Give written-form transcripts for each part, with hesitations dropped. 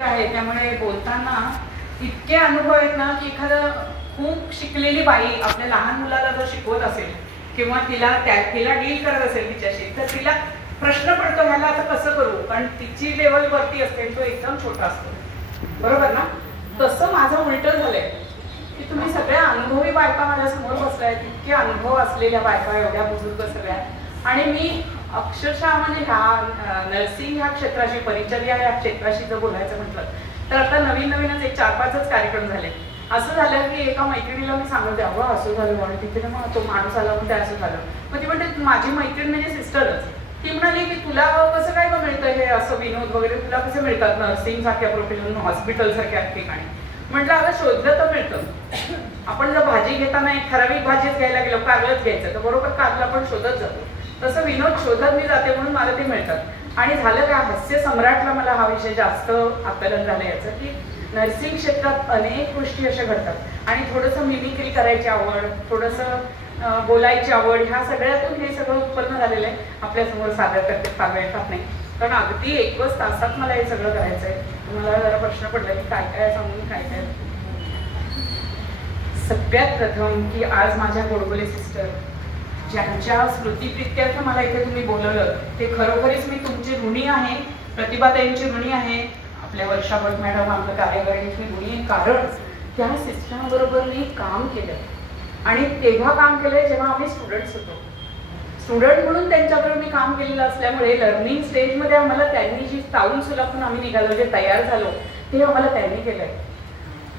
आहे, त्यामुळे बोलताना इतके अनुभव आहेत ना की एखादं खूप शिकलेली बाई आपल्या लहान मुलाला जर शिकवत असेल किंवा तिला डील करत असेल तिच्याशी, तर तिला प्रश्न पडतो ह्याला आता कसं करू, कारण तिची लेवल वरती असते, तो एकदम छोटा असतो, बरोबर ना. तसं माझं उलट झालंय की तुम्ही सगळ्या अनुभवी बायका माझ्या समोर बसलाय, इतके अनुभव असलेल्या बायका, एवढ्या बुजुर्ग सगळ्या, आणि मी अक्षरशः म्हणजे ह्या नर्सिंग ह्या क्षेत्राशी, परिचर्या या क्षेत्राशी जर बोलायचं म्हटलं तर आता नवीनच एक 4-5च कार्यक्रम झाले. असं झालं की एका मैत्रिणीला मी सांगते, अगं असं झालं, आणि तिथे मग तो माणूस आला म्हणते असं झालं. मग ती म्हणते माझी मैत्रीण म्हणजे सिस्टरच. ती म्हणाली की तुला कसं काय मिळतं हे असं विनोद वगैरे, तुला कसं मिळतात नर्सिंग सारख्या प्रोफेशनल, हॉस्पिटल सारख्या ठिकाणी. म्हटलं अगं शोधलं तर मिळतं. आपण जर भाजी घेताना एक ठराविक भाजीच घ्यायला गेलो, कारलंच घ्यायचं, तर बरोबर कारलं आपण शोधत जातो. तसं विनोद शोधत मी जाते म्हणून मला ते मिळतात. आणि झालं का, हास्य सम्राटला मला हा विषय जास्त आकलन झालं याचं, की नर्सिंग क्षेत्रात अनेक गोष्टी अशा घडतात आणि थोडंसं मिमिक्री करायची आवड, थोडंसं बोलायची आवड, ह्या सगळ्यातून हे सगळं उत्पन्न झालेलं आहे. आपल्यासमोर सादर करते फार वेळ खात नाही, कारण अगदी 1 तासात मला हे सगळं करायचं आहे. मला जरा प्रश्न पडला की काय काय सांगून काय काय. सगळ्यात प्रथम की आज माझ्या गोडबोले सिस्टर ज्यांच्या स्मृतिप्रित्यर्थ मला इथे तुम्ही बोलवलं, ते खरोखरीच मी तुमची ऋणी आहे, प्रतिभाताईंची ऋणी आहे, आपल्या वर्षा भट मॅडम आपल्या कार्यकारिणीची ऋणी आहे, कारण त्या सिस्टमबरोबर मी काम केलं आणि तेव्हा काम केलंय जेव्हा आम्ही स्टुडंट्स होतो. स्टुडंट म्हणून त्यांच्याबरोबर मी काम केलेलं असल्यामुळे लर्निंग स्टेजमध्ये आम्हाला त्यांनी जी ताऊन सुलापून आम्ही निघालो, जे तयार झालो, ते आम्हाला त्यांनी केलंय.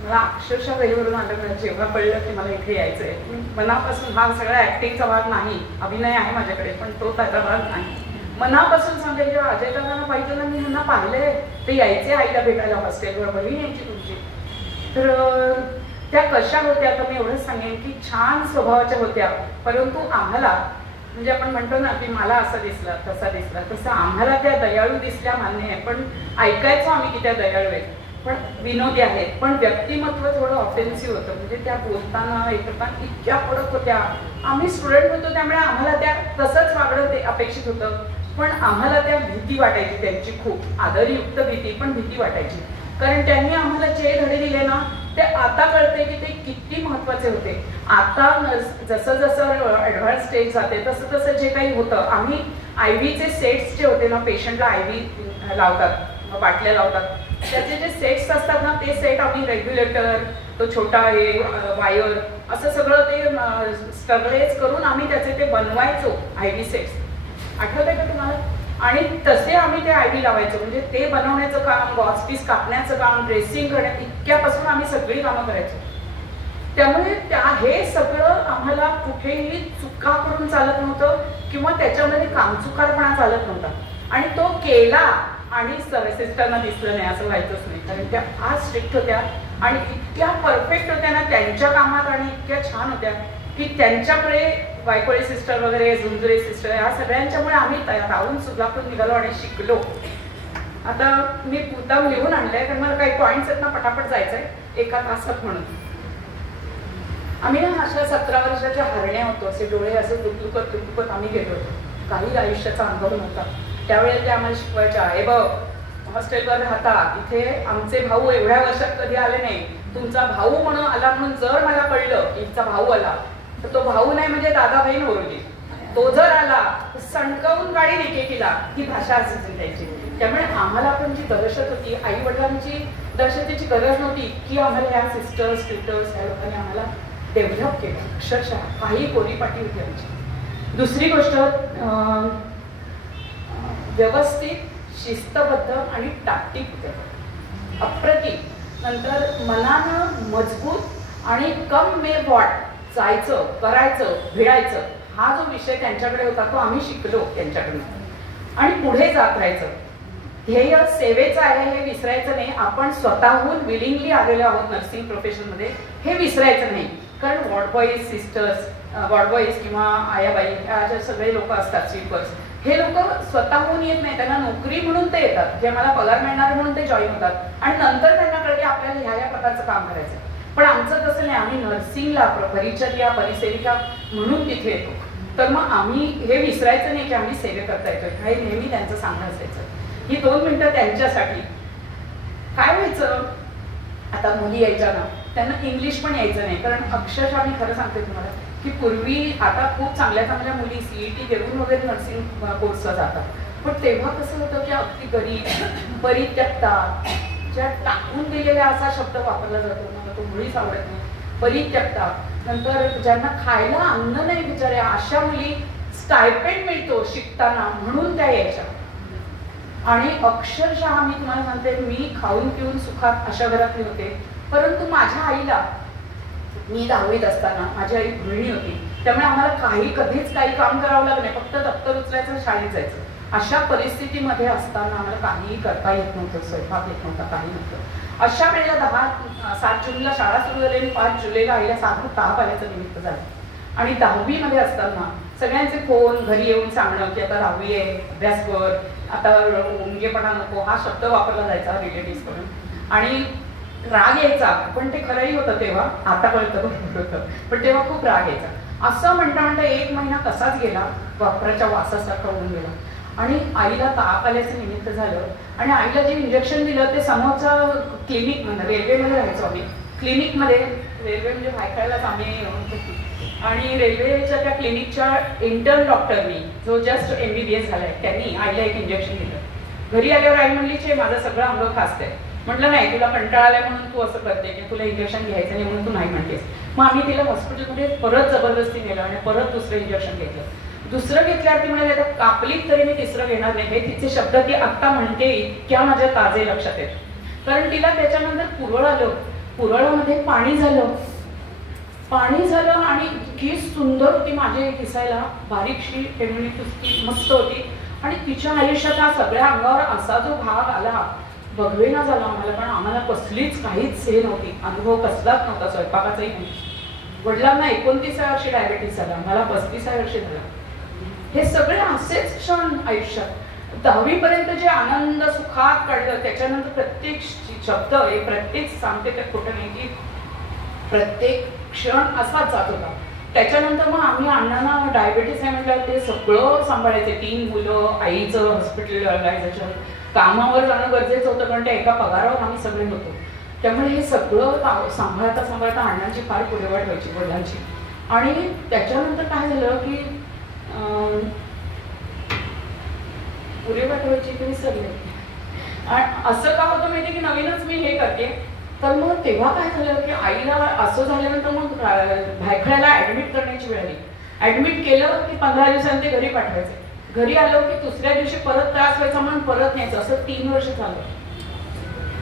मला अक्षरशः घरीवरून आलं जेव्हा कळलं की मला इथे यायचं आहे. मनापासून, हा सगळा ऍक्टिंगचा भाग नाही, अभिनय आहे माझ्याकडे पण तो त्याचा भाग नाही. मनापासून सांगेल, जेव्हा अजय दादांना पाहिजे ना, मी त्यांना पाहिलंय, ते यायचे आईला भेटायला हॉस्टेलवर, बहीण यायची तुमची. तर त्या कशा होत्या, तर मी एवढंच सांगेन की छान स्वभावाच्या होत्या, परंतु आम्हाला म्हणजे आपण म्हणतो ना की मला असं दिसलं तसा दिसला, तसं आम्हाला त्या दयाळू दिसल्या मान्य आहे, पण ऐकायचो आम्ही की त्या दयाळू आहेत, पण विनोदी आहेत, पण व्यक्तिमत्व थोडं ऑफेन्सिव्ह होतं. म्हणजे त्या बोलताना एकताना इतक्या कडक होत्या. आम्ही स्टुडंट होतो त्यामुळे आम्हाला त्या तसंच वागणं ते अपेक्षित होतं, पण आम्हाला त्या भीती वाटायची, त्यांची खूप आदरयुक्त भीती, पण भीती वाटायची, कारण त्यांनी आम्हाला जे धडे दिले ना ते आता कळते की ते किती महत्त्वाचे होते. आता जसं जसं ॲडव्हान्स स्टेज जाते तसं तसं जे काही होतं, आम्ही IV सेट्स जे होते ना, पेशंटला IV लावतात, बाटल्या लावतात, त्याचे जे सेट्स असतात ना, ते सेट आम्ही रेग्युलेटर, तो छोटा हे वायर, असं सगळं ते स्ट्रगलेज करून आम्ही त्याचे ते बनवायचो IV सेट्स. आठवतंय का तुम्हाला? आणि तसे आम्ही ते IV लावायचो. म्हणजे ते बनवण्याचं काम, गॉस पीस कापण्याचं काम, ड्रेसिंग करण्यात, इतक्यापासून आम्ही सगळी कामं करायचो. त्यामुळे हे सगळं आम्हाला कुठेही चुका करून चालत नव्हतं किंवा त्याच्यामध्ये कामचुकारपणा चालत नव्हता. आणि तो केला आणि सिस्टरना दिसलं नाही असं व्हायचंच नाही, कारण त्या फार स्ट्रिक्ट होत्या आणि इतक्या परफेक्ट होत्या ना त्यांच्या कामात, आणि इतक्या छान होत्या की त्यांच्याकडे वायकोळी सिस्टर वगैरे, झुंजुरे सिस्टर, या सगळ्यांच्यामुळे आम्ही तावून सुद्धापून निघालो आणि शिकलो. आता मी मुद्दाम लिहून आणलंय कारण मला काही पॉईंट्स आहेत ना, पटापट जायचंय 1 तासात म्हणून. आम्ही ना अशा 17 वर्षाच्या हरण्या होतो, असे डोळे असे दुखत आम्ही गेलो होतो. काही आयुष्याचा अनुभव नव्हता. त्यावेळेला ते आम्हाला शिकवायच्या, हे बघ हॉस्टेलवर राहता, इथे आमचे भाऊ एवढ्या वर्षात कधी आले नाही, तुमचा भाऊ म्हणून आला म्हणून जर मला कळलं की तिचा भाऊ आला, तर तो भाऊ नाही म्हणजे दादा बहीण ओरडली, तो जर आला तर सणकवून गाडी निकेकीला, ही भाषा असायची त्यांची. त्यामुळे आम्हाला पण जी दहशत होती, आई वडिलांची दहशतीची गरज नव्हती, की आम्हाला या सिस्टर्स ट्युटर्स ह्या लोकांनी आम्हाला डेव्हलप केलं. अक्षरशः काही पोरीपाटी होती आमची. दुसरी गोष्ट, व्यवस्थित, शिस्तबद्ध आणि टाकटीक होते, अप्रतिम. नंतर मनानं मजबूत आणि कम मे वॉट, जायचं, करायचं, भिडायचं, हा जो विषय त्यांच्याकडे होता तो आम्ही शिकलो त्यांच्याकडून. आणि पुढे जात राहायचं. ध्येय सेवेचं आहे हे विसरायचं नाही. आपण स्वतःहून विलिंगली आलेलो आहोत नर्सिंग प्रोफेशनमध्ये, हे विसरायचं नाही. कारण वॉर्डबॉईज सिस्टर्स, वॉर्डबॉईज किंवा आयाबाई, असे सगळे लोक असतात, स्वीपर्स, हे लोक स्वतःहून येत नाही, त्यांना नोकरी म्हणून ते येतात, जे मला पगार मिळणार म्हणून ते जॉईन होतात, आणि नंतर त्यांना कळते आपल्याला ह्या प्रकारचं काम करायचं. पण आमचं तसं नाही, आम्ही नर्सिंगला परिचर्या, परिसेविका म्हणून तिथे येतो. तर मग आम्ही हे विसरायचं नाही की आम्ही सेवेकरता येतोय, हे नेहमी त्यांचं सांगणं असायचं. ही 2 मिनिटं त्यांच्यासाठी. काय व्हायचं, आता मुली यायच्या ना त्यांना इंग्लिश पण यायचं नाही, कारण अक्षरशः मी खरं सांगते तुम्हाला की पूर्वी, आता खूप चांगल्या चांगल्या मुली CET देऊन वगैरे नर्सिंग कोर्सला जातात, पण तेव्हा कसं होतं की अगदी गरीब, परित्यक्ता, ज्या टाकून दिलेल्या असा शब्द वापरला जातो, मला तो मुळीच आवडत नाही, परित्यक्ता, नंतर ज्यांना खायला अन्न नाही बिचाऱ्या, अशा मुली स्टायपेंड मिळतो शिकताना म्हणून त्या यायच्या. आणि अक्षरशः मी तुम्हाला सांगते, मी खाऊन पिऊन सुखात अशा घरातली होते. परंतु माझ्या आईला, मी 10वीत असताना, माझी आई गृहिणी होती, त्यामुळे आम्हाला कधीच काही काम करावं लागलं नाही, फक्त दप्तर उचलायचं, शाळेत जायचं. अशा परिस्थितीमध्ये असताना आम्हाला काहीही करता येत नव्हतं, स्वयंपाक येत नव्हता, काही नव्हतं. अशा वेळेला 7 जूनला शाळा सुरू झाली आणि 5 जुलैला आईला सारखं ताप आल्याचं निमित्त झालं. आणि 10वीमध्ये असताना सगळ्यांचे फोन, घरी येऊन सांगणं की आता 10वी आहे, अभ्यास कर, आता मुंगेपणा नको, हा शब्द वापरला जायचा रिलेटिव्स कडून. आणि राग यायचा, पण ते खरंही होतं तेव्हा, आता कळतं बरोबर होतं, पण तेव्हा खूप राग यायचा. असं म्हणता म्हणता 1 महिना तसाच गेला, वापराच्या वासासारखा होऊन गेला. आणि आईला ताप आल्याचं निमित्त झालं आणि आईला जे इंजेक्शन दिलं ते समोरच्या क्लिनिकमध्ये, रेल्वेमध्ये राहायचो आम्ही, क्लिनिकमध्ये, रेल्वे म्हणजे भायखळ्यालाच आम्ही, आणि रेल्वेच्या त्या क्लिनिकच्या इंटर्न डॉक्टरनी, जो जस्ट MBBS झालाय, त्यांनी आईला एक इंजेक्शन दिलं. घरी आल्यावर आई म्हणली छे माझं सगळं अंग खासतंय. म्हटलं नाही, तुला कंटाळा आलाय म्हणून तू असं करते की तुला इंजेक्शन घ्यायचं नाही म्हणून तू नाही म्हणतेस. मग आम्ही तिला हॉस्पिटलमध्ये परत जबरदस्ती नेलं आणि परत दुसरं इंजेक्शन घेतलं. दुसरं घेतल्यावर ती म्हणाली आता कापलीत तरी मी तिसरं घेणार नाही. हे तिचे शब्द ती आत्ता म्हणते, इतक्या माझ्या ताजे लक्षात येत. कारण तिला त्याच्यानंतर पुरळ आलं, पुरळामध्ये पाणी झालं आणि इतकी सुंदर होती, माझे दिसायला बारीकशी टेमणी पुसकी मस्त होती. आणि तिच्या आयुष्यात हा सगळ्या अंगावर असा जो भाग आला, बघवेना झाला आम्हाला, पण आम्हाला कसलीच काहीच हे नव्हती, अनुभव कसलाच नव्हता, स्वयंपाकाचाही नाही. वडिलांना 29व्या वर्षी डायबेटीस झाला, मला 35व्या वर्षी झाला. हे सगळे असेच क्षण आयुष्यात. 10वी पर्यंत जे आनंद सुखात काढलं, त्याच्यानंतर प्रत्येक शब्द, प्रत्येक सांगते त्यात खोटं नाही की प्रत्येक क्षण असाच जात होता. त्याच्यानंतर मग आम्ही अण्णांना डायबेटीस आहे म्हटलं ते सगळं सांभाळायचे, 3 मुलं, आईचं हॉस्पिटलायझेशन, कामावर जाणं गरजेचं होतं कारण त्या एका पगारावर आम्ही सगळे होतो. त्यामुळे हे सगळं सांभाळता सांभाळता अण्णांची फार पुरेवाट व्हायची, वडिलांची. आणि त्याच्यानंतर काय झालं की पुरेवाट व्हायची की विसरले. आणि असं का होतं माहिती की नवीनच मी हे करते, तर मग तेव्हा काय झालं की आईला असं झाल्यानंतर मग भायखळ्याला ऍडमिट करण्याची वेळ आली. ऍडमिट केलं की 15 दिवसांनी ते घरी पाठवायचे. घरी आलो की दुसऱ्या दिवशी परत त्रास व्हायचा म्हणून परत न्यायचं, असं 3 वर्ष झालं.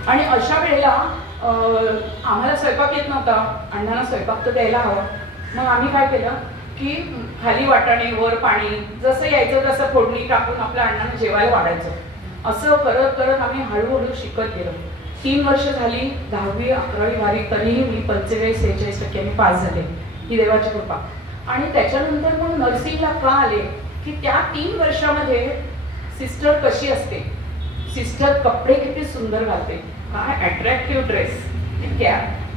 आणि अशा वेळेला आम्हाला स्वयंपाक येत नव्हता, अण्णांना स्वयंपाक तर द्यायला हवा. मग आम्ही काय केलं की खाली वाटाणे वर पाणी, जसं यायचं तसं फोडणी टाकून आपल्या अण्णांना जेवायला वाढायचं. असं करत करत आम्ही हळूहळू शिकत गेलो. 3 वर्ष झाली, 10वी 11वी 12वी, तरीही मी 45-46% पास झाले, ही देवाची कृपा. आणि त्याच्यानंतर मग नर्सिंगला का आले की त्या 3 वर्षामध्ये सिस्टर कशी असते, सिस्टर कपडे किती सुंदर घालते, काय अट्रॅक्टिव्ह ड्रेस,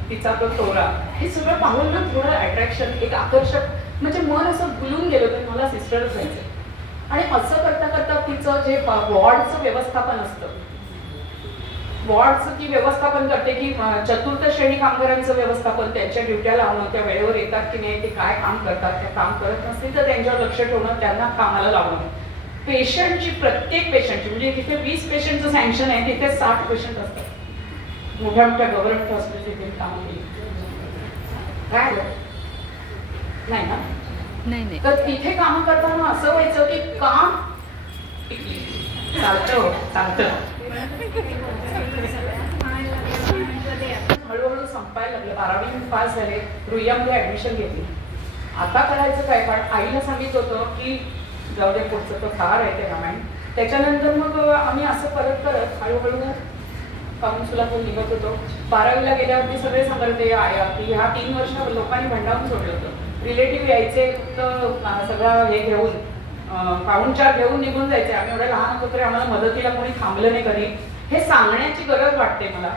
तिचा तो तोरा, हे सगळं पाहून ना थोडं अट्रॅक्शन, एक आकर्षक, म्हणजे मन असं भुलून गेलं तर मला सिस्टरच व्हायचं. आणि असं करता करता तिचं जे वॉर्डचं व्यवस्थापन असतं, वॉर्डचं ती व्यवस्थापन करते की 4th श्रेणी कामगारांचं व्यवस्थापन, त्यांच्या ड्युट्या लावणं, त्या वेळेवर येतात की नाही, ते काय काम करतात, ते काम करत नसतील तर त्यांच्यावर लक्ष ठेवणं, त्यांना कामाला लावणं. पेशंटची, प्रत्येक पेशंटची, म्हणजे तिथे 20 पेशंटचं सँक्शन आहे, तिथे 60 पेशंट असतात. मोठ्या मोठ्या गव्हर्नमेंट हॉस्पिटल काम केली काय नाही ना, नाही. तर तिथे काम करताना असं व्हायचं की काम चालतं हळूहळू संपायला लागलं. 12वी पास झाले, रुईयामध्ये ऍडमिशन घेतली. आता करायचं काय, कारण आईला सांगितलं होतं की जाऊ दे पुढचं, तो फार आहे ते रामायण. त्याच्यानंतर मग आम्ही असं करत करत हळूहळू काउन्सिलातून निघत होतो. 12वीला गेल्यावरती सगळे सांगते आया की ह्या 3 वर्ष लोकांनी भंडावून सोडलं होतं. रिलेटिव्ह यायचे फक्त सगळं हे घेऊन, पाहुणचार घेऊन निघून जायचे. आम्ही एवढं लहान होतो तरी आम्हाला मदतीला कोणी थांबलं नाही कधी. हे सांगण्याची गरज वाटते मला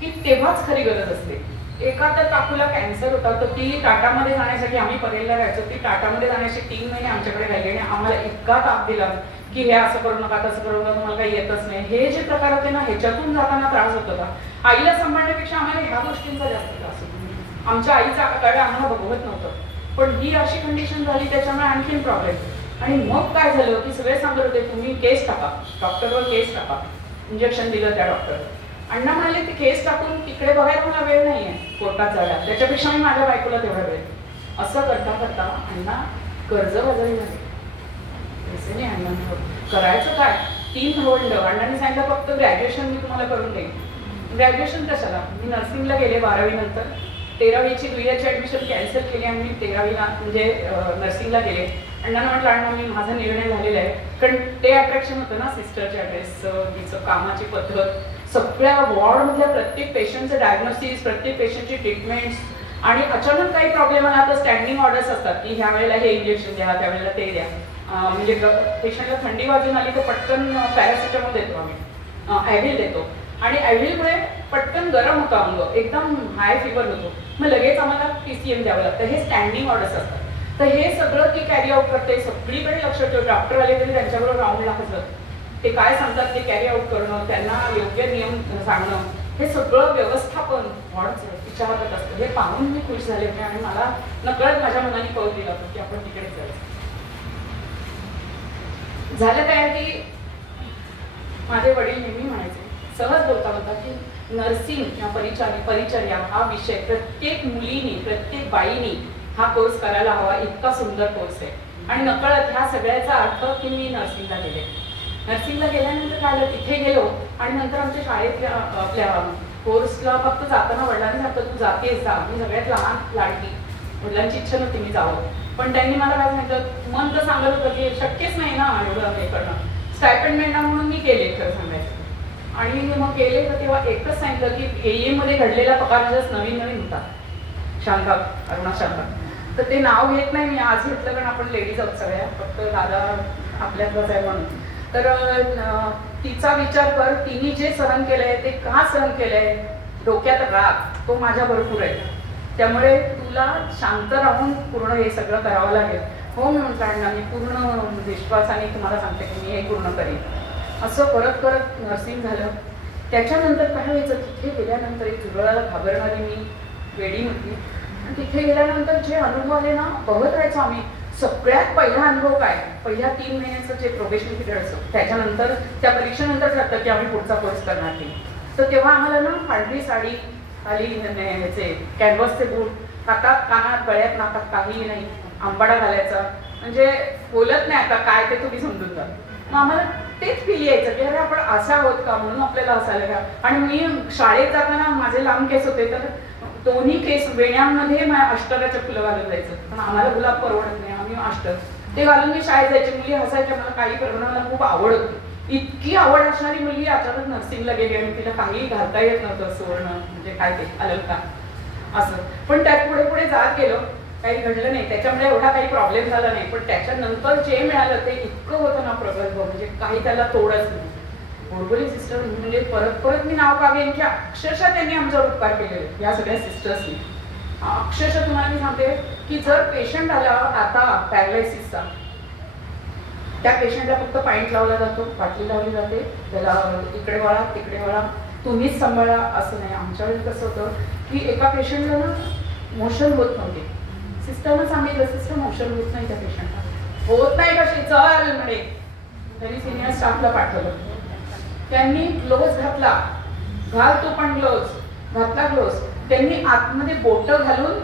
की तेव्हाच खरी गरज असते. एका तर काकूला कॅन्सर होता, तर ती टाटामध्ये जाण्यासाठी, आम्ही परेलला राहायचो, ती टाटामध्ये जाण्याची 3 महिने आमच्याकडे राहिली आणि आम्हाला इतका ताप दिला की हे असं करू नका, तसं करू नका, तुम्हाला काही येतच नाही. हे जे प्रकार होते ना, ह्याच्यातून जाताना त्रास होत होता. आईला सांभाळण्यापेक्षा आम्हाला ह्या गोष्टींचा जास्त त्रास होतो. आमच्या आईचा कडे आम्हाला बघवत नव्हतं, पण ही अशी कंडिशन झाली त्याच्यामुळे आणखीन प्रॉब्लेम. आणि मग काय झालं की सगळे सांगत होते तुम्ही केस टाका, डॉक्टरवर केस टाका. इंजेक्शन दिलं त्या डॉक्टर. अण्णा म्हणाले ते केस टाकून तिकडे बघायला मला वेळ नाहीये कोर्टात जायला, त्याच्यापेक्षा मी माझ्या बायकोला तेवढा वेळ. असं करता करता अण्णा कर्जबाजारी झाले. पैसे नाही अण्णा, करायचं काय? 3 भावंड. अण्णांनी सांगितलं फक्त ग्रॅज्युएशन मी तुम्हाला करून देईन. ग्रॅज्युएशन कशाला? मी नर्सिंगला गेले 12वी नंतर. 13वीची दुय्याची ऍडमिशन कॅन्सल केली आणि मी 13वीला म्हणजे नर्सिंगला गेले. अण्णांना म्हटलं अण्णा मी माझा निर्णय झालेला आहे, कारण ते अट्रॅक्शन होतं ना, सिस्टरच्या ड्रेसचं, तिचं कामाची पद्धत, सगळ्या वॉर्डमधल्या प्रत्येक पेशंटचं डायग्नोसिस, प्रत्येक पेशंटची ट्रीटमेंट्स. आणि अचानक काही प्रॉब्लेम आला तर स्टँडिंग ऑर्डर्स असतात की ह्या वेळेला हे इंजेक्शन द्या, त्यावेळेला ते द्या. म्हणजे पेशंटला थंडी वाजून आली तर पटकन पॅरासिटामॉल देतो आम्ही, ॲव्हिल देतो. आणि ॲव्हिलमुळे पटकन गरम होतं अंग, एकदम हाय फिवर होतो, मग लगेच आम्हाला PCM द्यावं लागतं. हे स्टँडिंग ऑर्डर्स असतात. तर हे सगळं ती कॅरी आउट करते, सगळीकडे लक्ष ठेव. डॉक्टर आले तरी त्यांच्याबरोबर राऊंडला हजर, ते काय सांगतात ते कॅरी आउट करणं, त्यांना योग्य नियम सांगणं, हे सगळं व्यवस्थापन वॉर्डचं तिच्या हातात असतं. हे पाहून मी खुश झाले होते आणि मला नकळत माझ्या मनाने कळू दिला होता की आपण तिकडेच जायचं. झालं काय की माझे वडील नेहमी म्हणायचे, सहज बोलता बोलता, की नर्सिंग किंवा परिचर्या हा विषय प्रत्येक मुलीनी, प्रत्येक बाईनी हा कोर्स करायला हवा. इतका सुंदर कोर्स आहे. आणि नकळत ह्या सगळ्याचा अर्थ की मी नर्सिंगला गेले. नर्सिंगला गेल्यानंतर काय झालं, तिथे गेलो आणि नंतर आमच्या शाळेतल्या आपल्या कोर्सला फक्त जाताना वडिलांनी सांगतं तू जातेस जा. मी सगळ्यात लहान लाडकी, वडिलांची इच्छा नव्हती मी जावं, पण त्यांनी मला काय सांगितलं, मन तर सांगत होतं की शक्यच नाही ना एवढं हे करणं, स्टायपेंड मिळणार म्हणून मी केले खरं सांगायचं. आणि मग गेले तर तेव्हा एकच सांगितलं की AEM मध्ये घडलेला पगार जस्ट नवीन होता, शांता, अरुणा शांता. तर ते नाव घेत नाही मी, आज घेतलं कारण आपण लेडीज आहोत सगळ्या, फक्त दादा आपल्यातच आहे म्हणून. तर तिचा विचार कर, तिने जे सहन केलंय ते का सहन केलंय, डोक्यात राग तो माझ्या भरपूर आहे, त्यामुळे तुला शांत राहून पूर्ण हे सगळं करावं लागेल. हो मी म्हटलं मी पूर्ण विश्वासाने तुम्हाला सांगते की मी हे पूर्ण करीन. असं करत करत नर्सिंग झालं. त्याच्यानंतर काय व्हायचं, तिथे गेल्यानंतर एक जुळाला घाबरणारी मी वेडी होती. आणि तिथे गेल्यानंतर जे अनुभव आले ना, बघत राहायचो आम्ही. सगळ्यात पहिला अनुभव काय, पहिल्या 3 महिन्याचं जे प्रोबेशन पिरियड असतं, त्याच्यानंतर त्या परीक्षेनंतर ठरतं की आम्ही पुढचा कोर्स करणार नाही. तर तेव्हा आम्हाला ना पांढरी साडी, खाली ह्याचे कॅनव्हासचे बूट, हातात कानात गळ्यात नाकात काही नाही, आंबाडा घालायचा, म्हणजे बोलत नाही आता काय ते तुम्ही समजून जा. मग आम्हाला तेच फील यायचं की अरे आपण असं आहोत का, म्हणून आपल्याला असायला का. आणि मी शाळेत जाताना माझे लांब केस होते, तर दोन्ही केस वेण्यांमध्ये अष्टराच्या फुलं घालून जायचं, पण आम्हाला गुलाब परवडत नाही, आम्ही अष्टर ते घालून मी शाळेत जायचे. मुली हसायच्या, मला काही करणं मला खूप आवड होती. इतकी आवड असणारी मुलगी अचानक नर्सिंगला गेली आणि तिला काही घालता येत नव्हतं, सुवर्ण म्हणजे काय ते अलंकार असं. पण त्यात पुढे पुढे जात गेलो, काही घडलं नाही, त्याच्यामुळे एवढा काही प्रॉब्लेम झाला नाही. पण त्याच्यानंतर जे मिळालं ते इतकं होतं ना प्रगल्भ, म्हणजे काही त्याला तोडच नाही. गोडबोले सिस्टर म्हणजे परत परत मी नाव का घेईन की अक्षरशः त्यांनी आमच्यावर उपकार केलेले या सगळ्या सिस्टर्सनी. अक्षरशः तुम्हाला मी सांगते की जर पेशंट आला आता पॅरालायसिसचा, त्या पेशंटला फक्त पॉइंट लावला जातो, बाटली लावली जाते, त्याला इकडे वळा तिकडे वळा, तुम्हीच सांभाळा, असं नाही. आमच्या वेळेस कसं होतं की एका पेशंटला ना मोशन होत नव्हते, सिस्टरनं सांगितलं सिस्टर मोशन होत नाही त्या पेशंटला. होत नाही कशी, चल म्हणे. त्यांनी सिनियर स्टाफला पाठवलं, त्यांनी ग्लोव्ज घातला, घाल तू पण ग्लोव्ज घातला, ग्लोव्ज त्यांनी आतमध्ये बोट घालून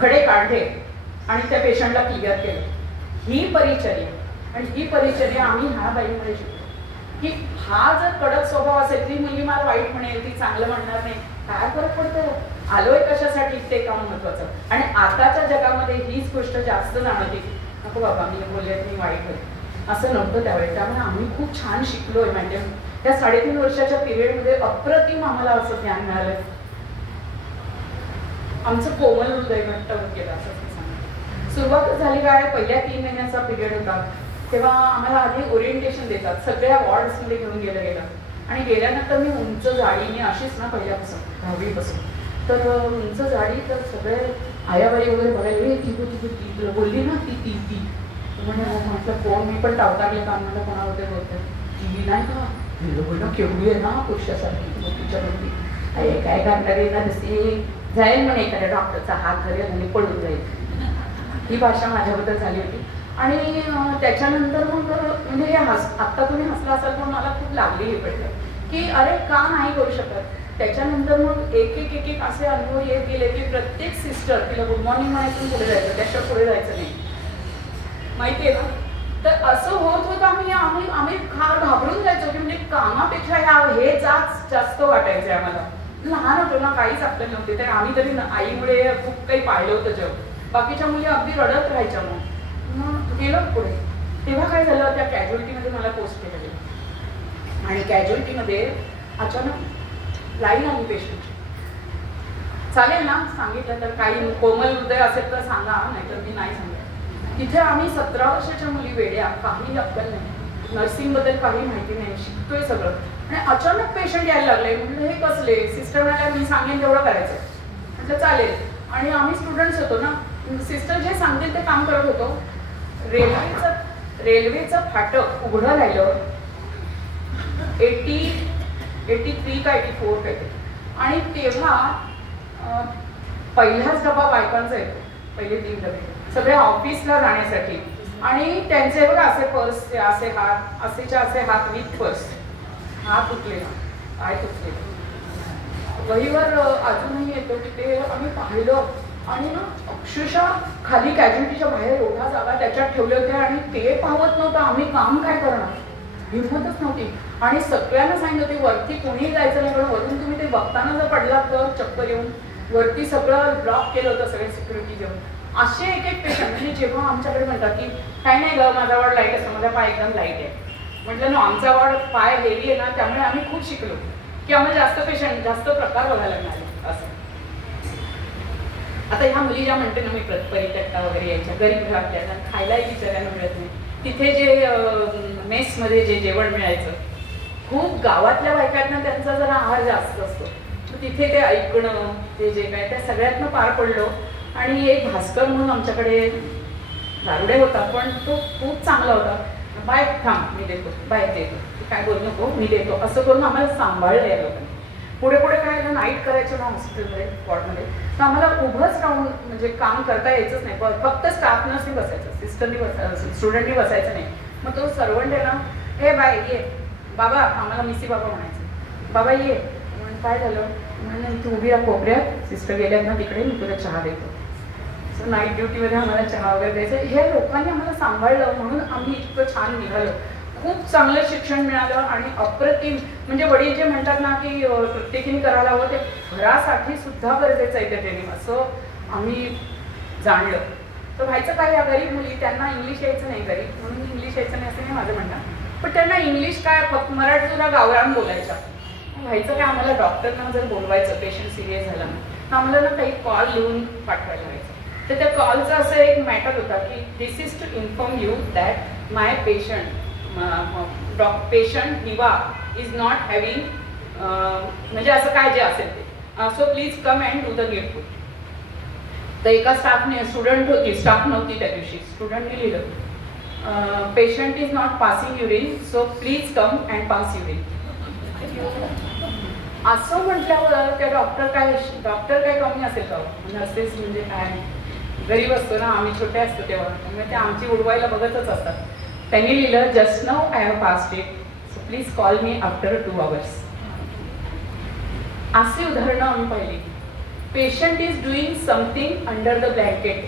खडे काढले आणि त्या पेशंटला क्लिअर केलं. ही परिचर्या, आणि ही परिचर्या आम्ही ह्या बाईमध्ये शिकतो की हा जर कडक स्वभाव असेल, ती मुलगी मला वाईट म्हणेल, ती चांगलं म्हणणार नाही, काय फरक पडतो, आलोय कशासाठी ते काम महत्वाचं. आणि आताच्या जगामध्ये हीच गोष्ट जास्त जाणवते, नको बाबा मी बोलले मी वाईट होईल, असं नव्हतं त्यावेळी. त्यामुळे आम्ही खूप छान शिकलोय. म्हणजे त्या 3.5 वर्षाच्या पिरियडमध्ये अप्रतिम आम्हाला असं ज्ञान मिळालंय. आमचं कोमल हृदय घट्ट होत गेलं असं सांग. सुरुवातच झाली काय, पहिल्या 3 महिन्याचा पिरियड होता तेव्हा आम्हाला आधी ओरिएंटेशन देतात, सगळ्या वॉर्ड्समध्ये घेऊन गेलं. आणि गेल्यानंतर मी उंच जाडी, मी अशीच ना पहिल्यापासून 10वीपासून, तर उंच जाडी, तर सगळे आयाबाई वगैरे बघायला ती बोलली ना ती म्हणजे म्हटलं कोण, मी पण टावटारले काम, म्हटलं कोणावरती बोलते, ती नाही का बोलणं केवढी आहे ना पुरुषासारखी तिच्या मुलगी, अरे काय करणार आहे ना, तशी जाईल म्हणे एखाद्या डॉक्टरचा हात जरी आणि पडून जाईल, ही भाषा माझ्याबद्दल झाली होती. आणि त्याच्यानंतर मग म्हणजे हे आत्ता तुम्ही हसला असाल पण मला खूप लागली हे पडलं की अरे का नाही करू शकत. त्याच्यानंतर मग एक असे अनुभव येत गेले की प्रत्येक सिस्टर तिला गुड मॉर्निंग म्हणायचं पुढे जायचं, त्याशिवाय पुढे जायचं नाही, माहिती आहे ना. तर असं होत होतं आम्ही फार घाबरून जायचो की म्हणजे कामापेक्षा हे जास्त वाटायचं आम्हाला. लहान होतो ना, काहीच आपलं नव्हते, तर आम्ही तरी आईमुळे खूप काही पाहिलं होतं जग. बाकीच्या मुली अगदी रडत राहायच्या. मग गेलं पुढे, तेव्हा काय झालं, त्या कॅज्युअलिटीमध्ये मला पोस्ट केलं गेलं आणि कॅज्युअलिटीमध्ये अचानक लाईन आली पेशंटची. चालेल ना सांगितलं तर, काही कोमल हृदय असेल तर सांगा, नाहीतर मी नाही सांगत. तिथे आम्ही 17 वर्षाच्या मुली वेड्या, काही अक्कल नाही, नर्सिंगबद्दल काही माहिती नाही, शिकतोय सगळं, आणि अचानक पेशंट यायला लागले. म्हटलं हे कसले, सिस्टर म्हणाल्या मी सांगेन तेवढं करायचं. म्हटलं चालेल. आणि आम्ही स्टुडंट्स होतो ना, सिस्टर जे सांगतील ते काम करत होतो. रेल्वेचं फाटक उघडं राहिलं 83 का 84 काय ते, आणि तेव्हा पहिलाच डबा बायकांचा येतो, पहिले 3 डबे सगळ्या ऑफिसला जाण्यासाठी, आणि त्यांचे बघा असे पर्स, असे हात, असेच्या असे हात विथ पर्स, हात तुटलेला, पाय तुटलेला, वहीवर अजूनही येतो की ते आम्ही पाहिलं. आणि ना अक्षरशः खाली कॅज्युअलिटीच्या बाहेर एवढा जागा त्याच्यात ठेवले होते, आणि ते पाहत नव्हतं आम्ही काम काय करणार, हिंमतच नव्हती. आणि सगळ्यांना सांगितलं होते वरती कोणीही जायचं नाही, कारण वरून तुम्ही ते बघताना जर पडलात तर चक्कर येऊन, वरती सगळं ब्लॉक केलं होतं, सगळे सिक्युरिटी जेवण. असे एक पेशंट, म्हणजे जेव्हा आमच्याकडे म्हणतात की काही नाही ग माझा वॉर्ड लाईट असतो, माझा पाय एकदम लाईट आहे, म्हटलं ना आमचा वॉर्ड पाय हेवी आहे ना, त्यामुळे आम्ही खूप शिकलो की आम्हाला जास्त पेशंट, जास्त प्रकार बघायला मिळाले असं. आता ह्या मुली ज्या म्हणते ना मी परित्यक्ता वगैरे यायच्या, गरीब घरातल्या, खायलाही बिचाऱ्यांना मिळत नाही. तिथे जे मेसमध्ये जे जेवण मिळायचं, खूप गावातल्या बायकांना त्यांचा जरा आहार जास्त असतो, तर तिथे ते ऐकणं, ते जे काय त्या सगळ्यातनं पार पडलो. आणि एक भास्कर म्हणून आमच्याकडे दारुडे होता, पण तो खूप चांगला होता. बाय थांब मी देतो, बाय देतो, काय बोल नको मी देतो, असं करून आम्हाला सांभाळलं या लोकांनी. पुढे काय नाईट करायचं ना हॉस्पिटलमध्ये, वॉर्डमध्ये, तर आम्हाला उभंच राहून म्हणजे काम करता यायचंच नाही, फक्त स्टाफ नर्सनी बसायचं, सिस्टरनी स्टुडंटनी बसायचं नाही. मग तो सर्वंट आहे ना, हे बाय ये बाबा, आम्हाला मिसी बाबा म्हणायचं, बाबा ये. म्हणून काय झालं, म्हणून तू उभी राहा कोपऱ्यात, सिस्टर गेल्यात ना तिकडे, मी तुला चहा देतो. सो नाईट ड्युटीमध्ये आम्हाला चहा वगैरे द्यायचं. हे लोकांनी आम्हाला सांभाळलं, म्हणून आम्ही इतकं छान निघालो. खूप चांगलं शिक्षण मिळालं आणि अप्रतिम, म्हणजे वडील जे म्हणतात ना की प्रत्येकीने करायला हवं, ते घरासाठी सुद्धा गरजेचं आहे त्या ट्रेनिंग, असं आम्ही जाणलं. तर व्हायचं काय, या गरीब मुली त्यांना इंग्लिश यायचं नाही, गरीब म्हणून इंग्लिश यायचं नाही असं नाही माझं म्हणणं, पण त्यांना इंग्लिश काय फक्त मराठी सुद्धा गावरान बोलायच्या. व्हायचं काय, आम्हाला डॉक्टरना जर बोलवायचं पेशंट सिरियस झाला तर आम्हाला ना काही कॉल लिहून पाठवायला व्हायचं. तर त्या कॉलचा असं एक मॅटर होता की this is to inform you that my patient हिवा इज नॉट हॅव्हिंग, म्हणजे असं काय जे असेल ते, so please come and do the gift. तर एका स्टाफने, स्टुडंट होती, स्टाफ नव्हती त्या दिवशी, स्टुडंटने लिहिलं patient is not passing urine, so please come and pass urine. असं म्हटल्यावर त्या डॉक्टर काय कमी असेल का, नर्सेस म्हणजे काय, गरीब असतो ना आम्ही, छोटे असतो तेव्हा, त्यामुळे ते आमची उडवायला बघतच असतात. त्यांनी लिहिलं just now I have passed it, so please call me after 2 hours. अशी उदाहरणं आम्ही पाहिली. Patient is doing something under the blanket.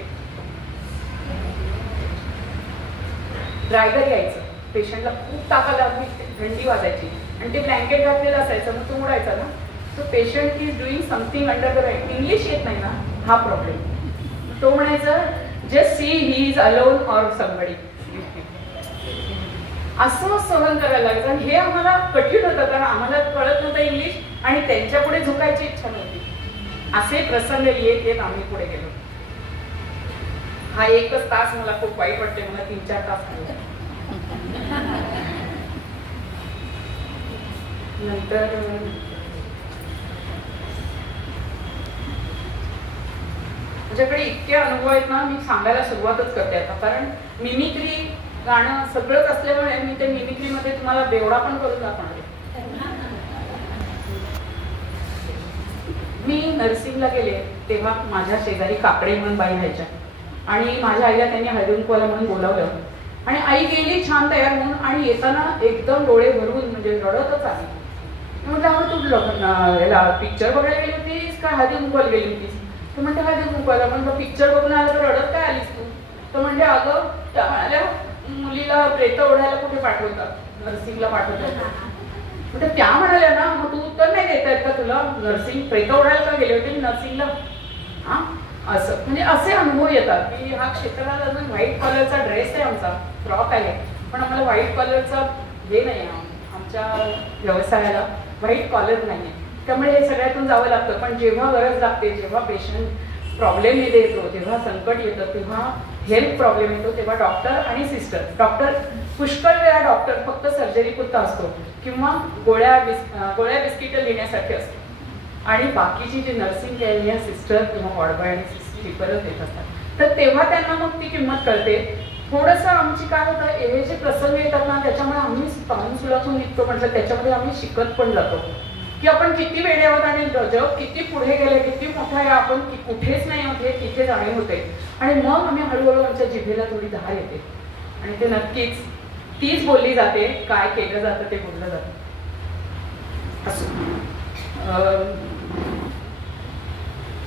Driver यायचं, पेशंटला खूप ताका लागली, थंडी वाजायची आणि ते ब्लँकेट घातलेलं असायचं, मग तो उडायचा ना. So patient is doing something under the blanket. English येत नाही ना, हा प्रॉब्लेम. तो म्हणायचं just see he is alone or somebody. असं सहन करायला लागायचं. हे आम्हाला कठीण होतं, कारण आम्हाला कळत नव्हतं इंग्लिश आणि त्यांच्या पुढे झुकायची इच्छा नव्हती. असे प्रसंग येत आम्ही पुढे गेलो. हा 1 तास मला खूप वाईट वाटते, मला 3-4 तास नंतर माझ्याकडे इतके अनुभव आहेत ना, मी सांगायला सुरुवातच करते आता. कारण मिमिक्री गाणं सगळंच असल्यामुळे मी ते मिमिक्रीमध्ये तुम्हाला बेवडा पण करून दाखवणार आहे. मी नर्सिंगला गेले तेव्हा माझ्या शेजारी काकडे म्हणून बाई राहायच्या आणि माझ्या आईला त्यांनी हळदीकुंकवाला म्हणून बोलावलं आणि आई गेली छान तयार होऊन आणि येताना एकदम डोळे भरून म्हणजे रडतच आली. म्हटलं अगं तू याला पिक्चर बघायला गेली होतीस का हळदीकुंकवाला गेली होतीस? तर म्हणते हळदीकुंकवाला. म्हटलं पिक्चर बघून आलं तर रडत काय आलीस तू? तर म्हणते अगं त्या म्हणाल्या मुलीला प्रेत ओढायला कुठे पाठवतात, नर्सिंगला पाठवतात. तर त्या म्हणाल्या ना मग तू उत्तर नाही देता येत का तुला? नर्सिंग प्रेत ओढायला का गेले होते नर्सिंगला? हा असं म्हणजे असे अनुभव येतात की हा क्षेत्राला अजून व्हाईट कलरचा ड्रेस आहे, आमचा फ्रॉक आहे, पण आम्हाला व्हाईट कलरचा हे नाही आहे, आमच्या व्यवसायाला व्हाईट कॉलर नाही आहे. त्यामुळे हे सगळ्यातून जावं लागतं. पण जेव्हा गरज लागते, जेव्हा पेशंट प्रॉब्लेम येतो, जेव्हा संकट येतं, तेव्हा हेल्थ प्रॉब्लेम येतो, तेव्हा डॉक्टर आणि सिस्टर, डॉक्टर पुष्कळ वेळा डॉक्टर फक्त सर्जरी पुरता असतो किंवा गोळ्या बिस्किटं लिहिण्यासाठी असतो आणि बाकीची जी नर्सिंग केअर या सिस्टर किंवा वॉर्डबॉय आणि स्लीपरच येत असतात. तर तेव्हा त्यांना मग ती किंमत कळते. थोडंसं आमची काय होतं, हे जे प्रसंग येतात ना त्याच्यामुळे आम्ही पाहून सुलाखून निघतो. म्हटलं त्याच्यामध्ये आम्ही शिकत पण जातो की आपण किती वेळे आहोत आणि जग किती पुढे गेले, किती मोठं आहे, आपण कुठेच नाही होते, तिथे जाणीव होते. आणि मग आम्ही हळूहळू आमच्या जिभेला थोडी धार येते आणि ते नक्कीच तीच बोलली जाते, काय केलं जातं ते बोललं जातं. असं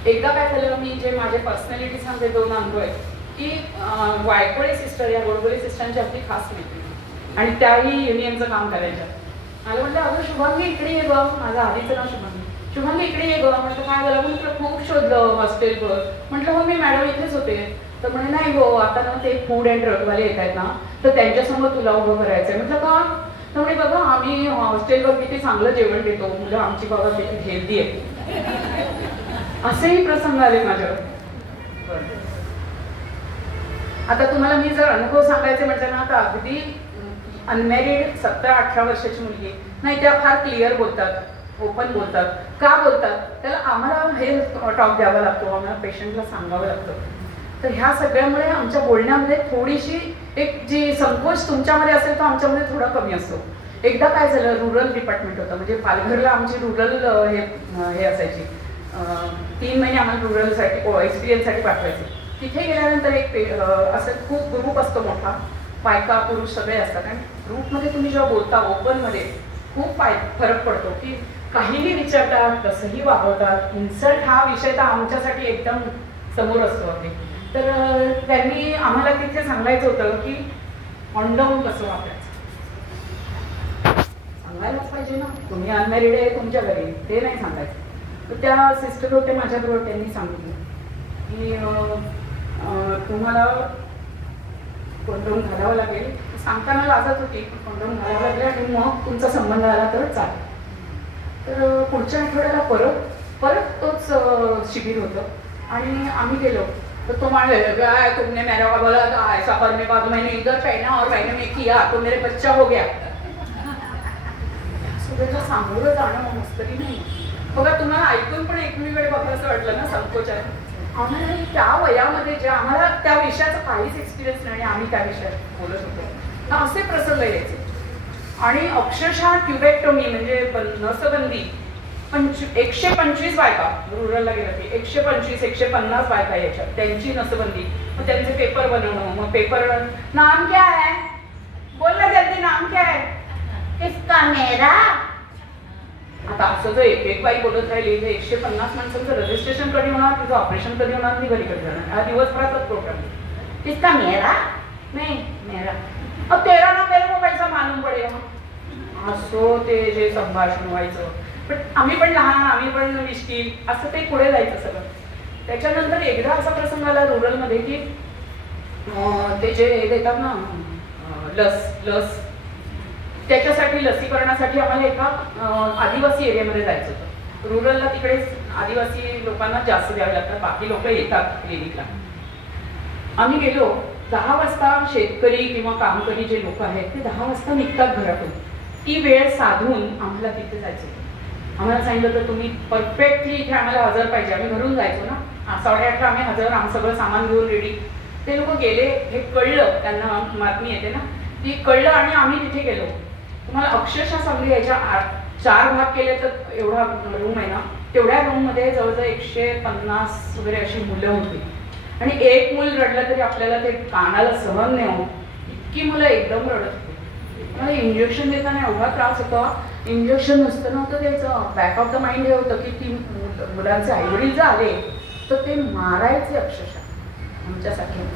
एकदा काय झालं, मी जे माझे पर्सनॅलिटी सांगते, 2 अनुभव आहेत की वायकोळे सिस्टर या गोडबोले सिस्टरांची आपली खास मैत्रीण आणि त्याही युनियनचं काम करायच्या. मला म्हटलं अगं शुभांगी इकडे ये गं, माझं आधीचं नाव शुभांगी. शुभांगी इकडे ये गं. म्हटलं काय झालं? म्हटलं खूप शोधलं हॉस्टेलवर. म्हटलं हो मी मॅडम इथेच होते. तर म्हणे नाही गो, आता ना ते फूड अँड ड्रगवाले येत आहेत ना, तर त्यांच्यासमोर तुला उभं करायचंय. म्हटलं का? तर म्हणे बघा आम्ही हॉस्टेलवर किती चांगलं जेवण देतो, मुलं आमची बाबा हेल्दी आहे. असेही प्रसंग आले माझ्यावर. आता तुम्हाला मी जर अनुभव सांगायचे म्हटलं ना, तर अगदी अनमॅरिड 17-18 वर्षाची मुलगी नाही, त्या फार क्लिअर बोलतात, ओपन बोलतात. का बोलतात? त्याला आम्हाला हे टॉक द्यावा लागतो, आम्हाला पेशंटला सांगावं लागतं. तर ह्या सगळ्यामुळे आमच्या बोलण्यामध्ये थोडीशी एक जी संकोच तुमच्यामध्ये असेल तो आमच्यामध्ये थोडा कमी असतो. एकदा काय झालं, रुरल डिपार्टमेंट होतं, म्हणजे पालघरला आमची रुरल हे असायची. 3 महिने आम्हाला रुरलसाठी एक्सपिरियन्ससाठी पाठवायचे. तिथे गेल्यानंतर एक असं खूप ग्रुप असतो मोठा, बायका पुरुष सगळे असतात आणि ग्रुपमध्ये तुम्ही जेव्हा बोलता ओपनमध्ये खूप फरक पडतो की काहीही विचारतात, कसंही वागवतात. इन्सल्ट हा विषय तर आमच्यासाठी एकदम समोर असतो आपली. तर त्यांनी आम्हाला तिथे सांगायचं होतं की कॉन्डोम कसं वापरायचं, सांगायलाच पाहिजे ना, तुम्ही अनमॅरिड आहे तुमच्या घरी, ते नाही सांगायचं. तर त्या सिस्टर होते माझ्याबरोबर, त्यांनी सांगितलं की तुम्हाला कॉन्डोम घालावं लागेल. सांगताना लाजत होती, कॉन्डोम घालावं लागेल आणि मग तुमचा संबंध आला तर चालेल. तर पुढच्या आठवड्याला परत तोच शिबिर होतं आणि आम्ही गेलो. तो तुम्हारे तुमने मेरा बोला ऐसा करने का, मैंने इधर पहना और मैंने में किया तो मेरे बच्चा हो गया. सगळ्याला सामोरं जाणं मस्करी नाही. बघा तुम्हाला ऐकून पण एकमी वेळ बघा असं वाटलं ना, संकोच आहे. आम्हाला त्या वयामध्ये जे आम्हाला त्या विषयाचा काहीच एक्सपिरियन्स नाही, आम्ही त्या विषयात बोलत होतो. असे प्रसंग यायचे आणि अक्षरशः ट्युबेक्टोमी म्हणजे नसबंदी 125 बायका रुरलला गेलं की 125-150 बायका यायच्या, त्यांची नसबंदी. मग त्यांचे पेपर बनवणं, मग पेपर नाम क्या है, बोल ना जल्दी नाम क्या है, किसका मेरा. आता असं जर एक बाई बोलत राहिली तर 150 माणसांचं रजिस्ट्रेशन कधी होणार, तिचं ऑपरेशन कधी होणार, मी घरी कधी जाणार. हा दिवसभराचाच प्रोग्राम. किसका मेरा नाही मेरा, अब तेरा ना तेरा को पैसा मालूम पडेल. असो ते जे संभाषण व्हायचं. पण आम्ही पण लहान, आम्ही पण विश्कील, असं ते पुढे जायचं सगळं. त्याच्यानंतर एकदा असा प्रसंग आला रुरलमध्ये की ते जे देतात ना लस, त्याच्यासाठी लसीकरणासाठी आम्हाला एका आदिवासी एरियामध्ये जायचं होतं. रुरलला तिकडे आदिवासी लोकांना जास्त द्यावे लागतात, बाकी लोक येतात क्लिनिकला. आम्ही गेलो 10 वाजता. शेतकरी किंवा कामकरी जे लोक आहेत ते 10 वाजता निघतात घरातून ती वेळ साधून आम्हाला तिथे जायचं. आम्हाला सांगितलं तर तुम्ही परफेक्टली इथे आम्हाला हजर पाहिजे. आम्ही घरून जायचो ना, 8:30 आम्ही हजर, आम्ही सगळं सामान घेऊन रेडी. ते लोक गेले, हे कळलं, त्यांना बातमी येते ना, ती कळलं आणि आम्ही तिथे गेलो. तुम्हाला अक्षरशः सांगली याच्या 4 भाग केले तर एवढा रूम आहे ना, तेवढ्या रूममध्ये जवळजवळ 150 वगैरे अशी मुलं होती. आणि एक मूल रडलं तरी आपल्याला ते कानाला सहन नाही होत, इतकी मुलं एकदम रडत होती. मला इंजेक्शन देताना एवढा त्रास होता. इंजेक्शन नव्हतं त्याचं, बॅक ऑफ द माइंड हे होतं की ती मुलांचे आईवडील जर आले तर ते मारायचे अक्षरशः आमच्यासाठी.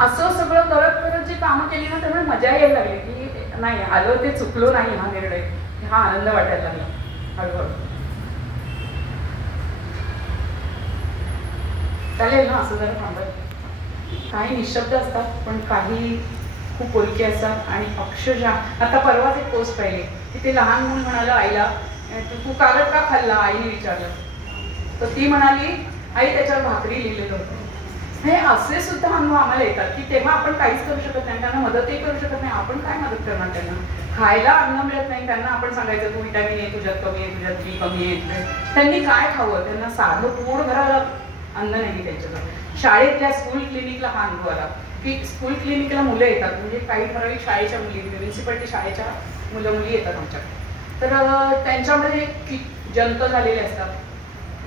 असं सगळं करत करत जे कामं केली ना, त्यामुळे मजा यायला लागली की नाही आलं ते चुकलो नाही, हा निर्णय, हा आनंद वाटायला लागला हळूहळू. चालेल ना असं जरा थांबत. काही निशब्द असतात पण काही खूप बोलके असतात. आणि अक्षरशः आता परवाच एक पोस्ट पाहिली की ते लहान मूल म्हणालं आईला, तू कागद का खाल्ला, आईने विचारलं तर ती म्हणाली आई त्याच्यावर भाकरी लिहिलेलं होतं. हे असे सुद्धा अनुभव आम्हाला येतात की तेव्हा आपण काहीच करू शकत नाही, त्यांना मदतही करू शकत नाही. आपण काय मदत करणार त्यांना? खायला अन्न मिळत नाही, त्यांना आपण सांगायचं तू विटॅमिन ए तुझ्यात कमी आहे, तुझ्यात बी कमी आहे. त्यांनी काय खावं? त्यांना साधं पोट भरायला अन्न नाही त्यांच्याकडे. शाळेतल्या स्कूल क्लिनिकला हा अनुभव आला की स्कूल क्लिनिकला मुलं येतात, म्हणजे काही ठराविक शाळेच्या मुली, म्युन्सिपालिटी शाळेच्या मुलं मुली येतात आमच्याकडे. तर त्यांच्यामध्ये जंत झालेले असतात,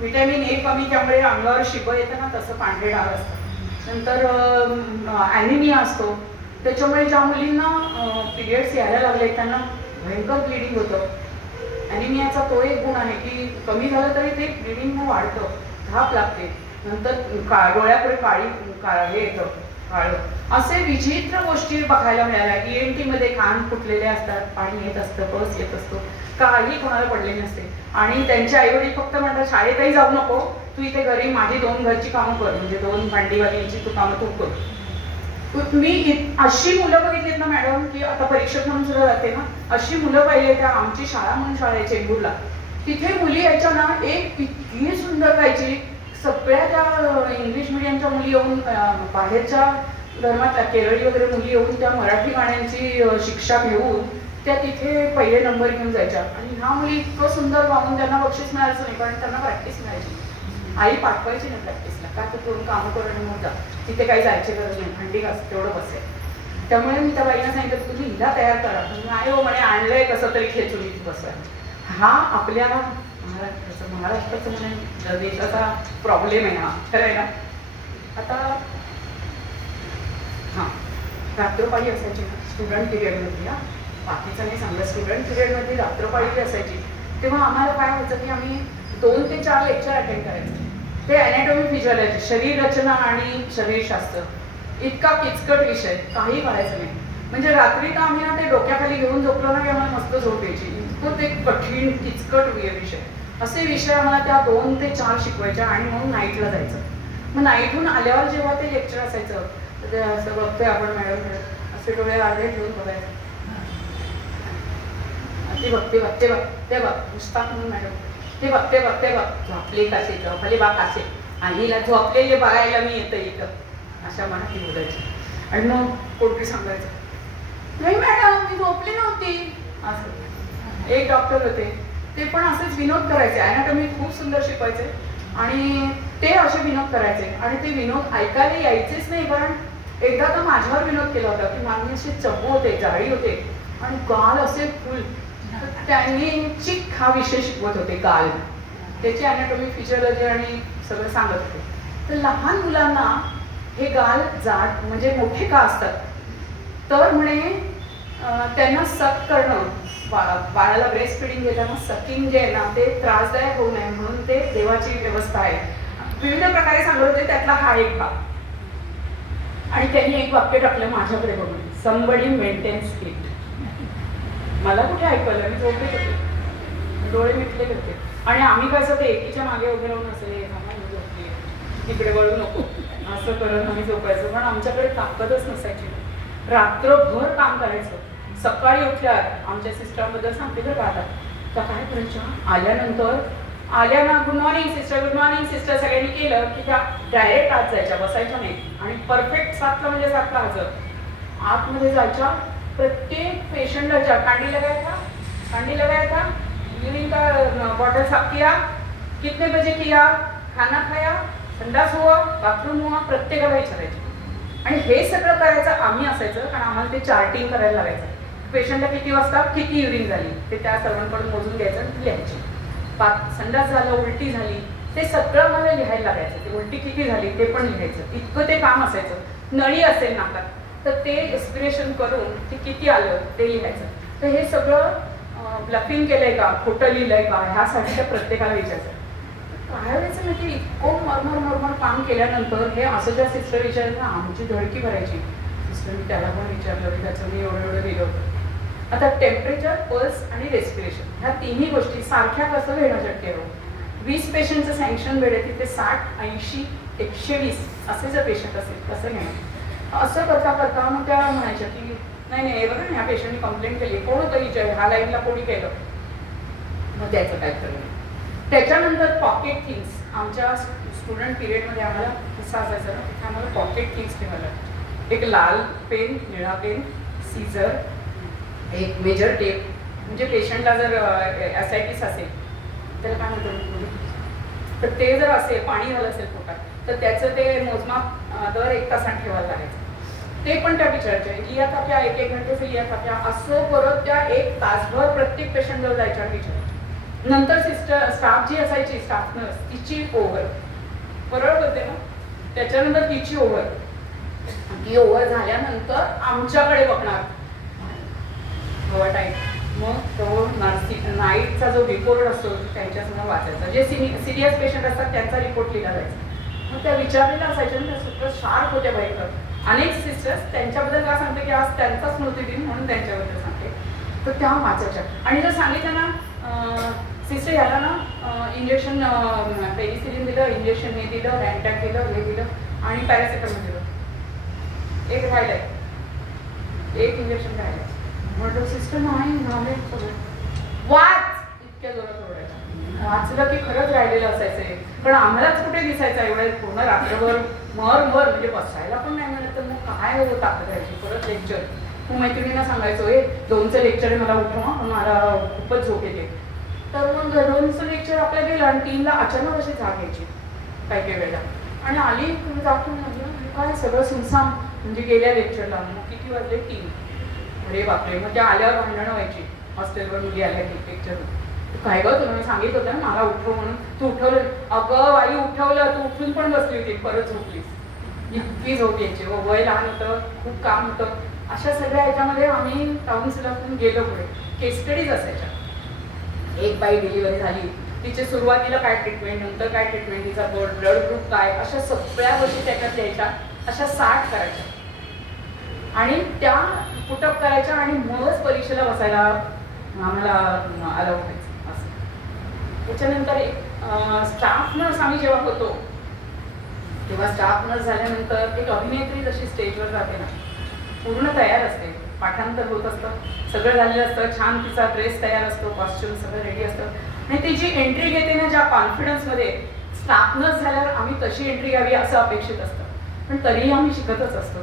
विटॅमिन ए कमी, त्यामुळे अंगावर शिबं येतं ना तसं पांढरे डाग असतात. नंतर ॲनिमिया असतो, त्याच्यामुळे ज्या मुलींना पिरियड्स यायला लागले त्यांना भयंकर ब्लिडिंग होतं. ॲनिमियाचा तो एक गुण आहे की कमी झालं तरी ते ब्लिडिंग वाढतं, धाप लागते. नंतर डोळ्यापुढे हे येतं काळं. असे विचित्र गोष्टी बघायला मिळाल्या. ENT मध्ये कान फुटलेले असतात, पाणी येत असतं, बस येत असतो, काही कोणाला पडले नसते. आणि त्यांचे आईवडील फक्त म्हणतात शाळेतही जाऊ नको, तू इथे घरी माझी 2 घरची कामं कर, म्हणजे 2 भांडीवालींची तू कामं तू कर. मी अशी मुलं बघितलीत ना मॅडम की आता परीक्षक म्हणून सुद्धा जाते ना, अशी मुलं पाहिजे. त्या आमची शाळा म्हणून शाळा आहे चेंबूरला, तिथे मुली यायच्या ना, एक इतकी सुंदर गायची. सगळ्या त्या इंग्लिश मिडियमच्या मुली येऊन, बाहेरच्या धर्मातल्या केरळी वगैरे मुली येऊन त्या मराठी गाण्यांची शिक्षा घेऊन त्या तिथे पहिले नंबर घेऊन जायच्या. आणि ह्या मुली इतकं सुंदर गाऊन त्यांना बक्षीस मिळायचं नाही, कारण त्यांना प्रॅक्टिस मिळायची. आई पाठवायची ना प्रॅक्टिसला, का तर करून कामं करून नव्हता, तिथे काही जायची गरज नाही, भांडी घास तेवढं बसेल. त्यामुळे मी त्या बाईला सांगितलं तुम्ही हिला तयार करा. नाही हो म्हणे, आणलंय कसं तरी खेचून इथे बसवायला. हा आपल्या महाराष्ट्राचा म्हणे देशाचा प्रॉब्लेम आहे हा, खरं आहे ना. आता हां, रात्रपाळी असायची ना स्टुडंट पिरियडमध्ये, बाकीचं नाही सांगलं, स्टुडंट पिरियडमध्ये रात्रपाळी असायची. तेव्हा आम्हाला काय व्हायचं की आम्ही 2 ते 4 लेक्चर अटेंड करायचे. ते ॲनॅटॉमी फिजिओलॉजी, शरीर रचना आणि शरीरशास्त्र, इतका किचकट विषय, काही करायचं नाही. म्हणजे रात्री तर आम्ही ना ते डोक्याखाली घेऊन झोपलो ना की आम्हाला मस्त झोप यायची. इतकं ते कठीण किचकट विषय, असे विषय आम्हाला त्या 2 ते 4 शिकवायच्या. आणि मग नाईटला जायचं. मग नाईटहून आल्यावर जेव्हा ते लेक्चर असायचं तर ते असं बघतोय आपण मॅडम, असे डोळे आडवे ठेवून बघायचं, ते बघते बघते बघते बघ नुसता म्हणून मॅडम, ते बघते बघते बघ झोपले कासे, झोपले बा कासे, आणि हिला झोपलेले बघायला मी येतं इथं, अशा मनात बोलायची. आणि मग कोणतरी सांगायचं नाही मॅडम मी झोपली नव्हती असं. एक डॉक्टर होते, ते पण असेच विनोद करायचे. ॲनाटॉमी खूप सुंदर शिकवायचे आणि ते असे विनोद करायचे. आणि ते विनोद ऐकायला यायचेच नाही, कारण एकदा तर माझ्यावर विनोद केला होता की माझे असे चब्बू होते, जाळी होते आणि गाल असे फुल. त्यांनी चिक हा विषय शिकवत होते, गाल, त्याची ॲनाटॉमी फिजिओलॉजी आणि सगळं सांगत होते. तर लहान मुलांना हे गाल जाड म्हणजे मोठे का असतात, तर म्हणे त्यांना सक करणं, बाळाला ब्रेस्ट फिडिंग घेताना सकिंग जे आहे ना ते त्रासदायक होऊ नये म्हणून ते देवाची व्यवस्था आहे. विविध प्रकारे सांगत होते, त्यातला हा एक भाग. आणि त्यांनी एक वाक्य टाकलं माझ्याकडे बघून, समबडी मेंटेन्स इट. मला कुठे ऐकलं, मी झोपले होते, डोळे मिटले होते. आणि आम्ही कसं ते एकीच्या मागे उभे राहून असेल झोपली, तिकडे वळू नको असं करत आम्ही झोपायचो. पण आमच्याकडे ताकदच नसायची. रात्रभर काम करायचं. सकाळी उठल्यावर आमच्या सिस्टरबद्दल सांगते तर का तर काय करायच्या, आल्या ना गुड मॉर्निंग सिस्टर सगळ्यांनी केलं की त्या डायरेक्ट आत जायच्या, बसायच्या नाही. आणि परफेक्ट 7ला म्हणजे 7ला हजर आतमध्ये जायच्या. प्रत्येक पेशंटला कांडी लगायचा, पानी लगाया था, यूरिन का बॉटल साफ किया, कितने बजे किया, खाना खाया, संडास हुआ, बाथरूम हुआ, प्रत्येकाला विचारायचे. आणि हे सगळं करायचं आम्ही असायचं, कारण आम्हाला ते चार्टिंग करायला लागायचं. पेशंटला किती वाजता किती युरिन झाली ते त्या सर्वांकडून मोजून घ्यायचं, लिहायचे. संडास झालं, उलटी झाली, ते सगळं मला लिहायला लागायचं. ते उलटी किती झाली ते पण लिहायचं, इतकं ते काम असायचं. नळी असेल नाकात तर ते एक्सपिरेशन करून ते किती आलं ते लिहायचं. तर हे सगळं ब्लफिंग केलंय का, खोटं लिहिलंय का, ह्यासाठी त्या प्रत्येकाला विचारायचं. काय व्हायचं म्हणजे इतकं मरमर काम केल्यानंतर हे असं ज्या सिस्टर विचारलं ना, आमची धडकी भरायची. सिस्टर मी त्याला पण विचारलं, त्याचं मी एवढं लिहिलं होतं. आता टेम्परेचर, पल्स आणि रेस्पिरेशन ह्या तिन्ही गोष्टी सारख्या कसं घेणं शक्य आहे? 20 पेशंटचं सँक्शन बेड आहे, तिथे 60, 80, 120 असे जर पेशंट असेल कसं घेणं? असं करता करता मग त्या म्हणायच्या की नाही बघा ना, ह्या पेशंटने कंप्लेंट केली, कोण होतं विचार, ह्या लाईनला कोणी केलं, मग त्याचं काय करणं. त्याच्यानंतर पॉकेट थिंग्स आमच्या स्टुडंट पिरियडमध्ये आम्हाला कसं असायचं ना, तिथे आम्हाला पॉकेट थिंग्स ठेवायला. एक लाल पेन, निळा पेन, सीझर, एक मेजर टेप, म्हणजे पेशंटला जर ॲसायटिस असेल त्याला काय म्हणतो, तर ते जर असेल, पाणी झालं असेल पोटात तर त्याचं ते मोजमाप दर 1 तासात ठेवायला लागायचं. ते पण त्या विचारायच्या, लिया थाप्या 1-1 घंटे से लिया थाप्या, असं करत त्या 1 तासभर प्रत्येक पेशंटवर जायच्या विचारायच्या. नंतर सिस्टर स्टाफ जी असायची, स्टाफ नर्स, तिची ओव्हर बरोबर होते ना, त्याच्यानंतर तिची ओव्हर, ती ओव्हर झाल्यानंतर आमच्याकडे बघणार हवा टाईट. मग तो नाईटचा जो रिपोर्ट असतो त्यांच्यासमोर वाचायचा. जे सिरियस पेशंट असतात त्यांचा रिपोर्ट लिहिला जायचा. मग त्या विचारलेल्या असायच्या ना, त्या सुद्धा शार्प होत्या बाईकर. अनेक सिस्टर्स त्यांच्याबद्दल का सांगते की आज त्यांचा स्मृतिदिन म्हणून त्यांच्याबद्दल सांगते, तर त्या वाचायच्या. आणि जर सांगितलं ना सिस्टर याला ना इंजेक्शन पेनिसिलिन दिलं, इंजेक्शन हे दिलं, रॅन्टॅक दिलं, हे दिलं आणि पॅरासिटामॉल दिलं, एक राहिलंय, एक इंजेक्शन राहिलंय, म्हटलं सिस्टर नाही झाले सगळं, वाच, इतक्या जोरात ओरडायच्या. वाचलं की खरंच राहिलेलं असायचंय, पण आम्हालाच कुठे दिसायचं एवढ्या पूर्ण रात्रभर मर म्हणजे बसायला पण नाही मिळत. तर मग काय होतं ताकद राहायची. परत लेक्चर, मग मैत्रिणींना सांगायचो, 2चं लेक्चर आहे, मला उठवा, मला खूपच झोप येते. तर मग 2चं लेक्चर आपल्याला गेलं आणि 3ला अचानक अशी जाग यायची काही वेळेला, आणि आली तुम्ही जागून काय सगळं सुनसाम, म्हणजे गेल्या लेक्चरला. मग किती वाजले? 3. अरे बापरे. मग त्या आल्यावर भांडणं व्हायची, हॉस्टेलवर मुली आल्या की लेक्चर, काय गं तुम्ही सांगितलं होतं ना मला उठव म्हणून, तू उठवलं? अगं बाई उठवलं, तू उठून पण बसली होती, परत झोपलीस. इतकी झोप यायची. वय लहान होतं, खूप काम होतं. अशा सगळ्या ह्याच्यामध्ये आम्ही काउन्सिलरतून गेलो पुढे. केस स्टडीज असायच्या. एक बाई डिलिव्हरी झाली, तिचे सुरुवातीला काय ट्रीटमेंट, नंतर काय ट्रीटमेंट, तिचा ब्लड ग्रुप काय, अशा सगळ्या गोष्टी त्याच्यात द्यायच्या. अशा 60 करायच्या आणि त्या पुटअप करायच्या आणि मगच परीक्षेला बसायला आम्हाला अलाउ व्हायचं असं. त्याच्यानंतर स्टाफ नर्स आम्ही जेव्हा होतो तेव्हा स्टाफ नर्स झाल्यानंतर एक अभिनेत्री जशी स्टेजवर जाते ना, पूर्ण तयार असते, पाठांतर होत असतं, सगळं झालेलं असतं, छान तिचा ड्रेस तयार असतो, कॉस्ट्युम सगळं रेडी असतं, आणि ती जी एंट्री घेते ना ज्या कॉन्फिडन्समध्ये, स्टाफ नर्स झाल्यावर आम्ही तशी एंट्री घ्यावी असं अपेक्षित असतं. पण तरीही आम्ही शिकतच असतो.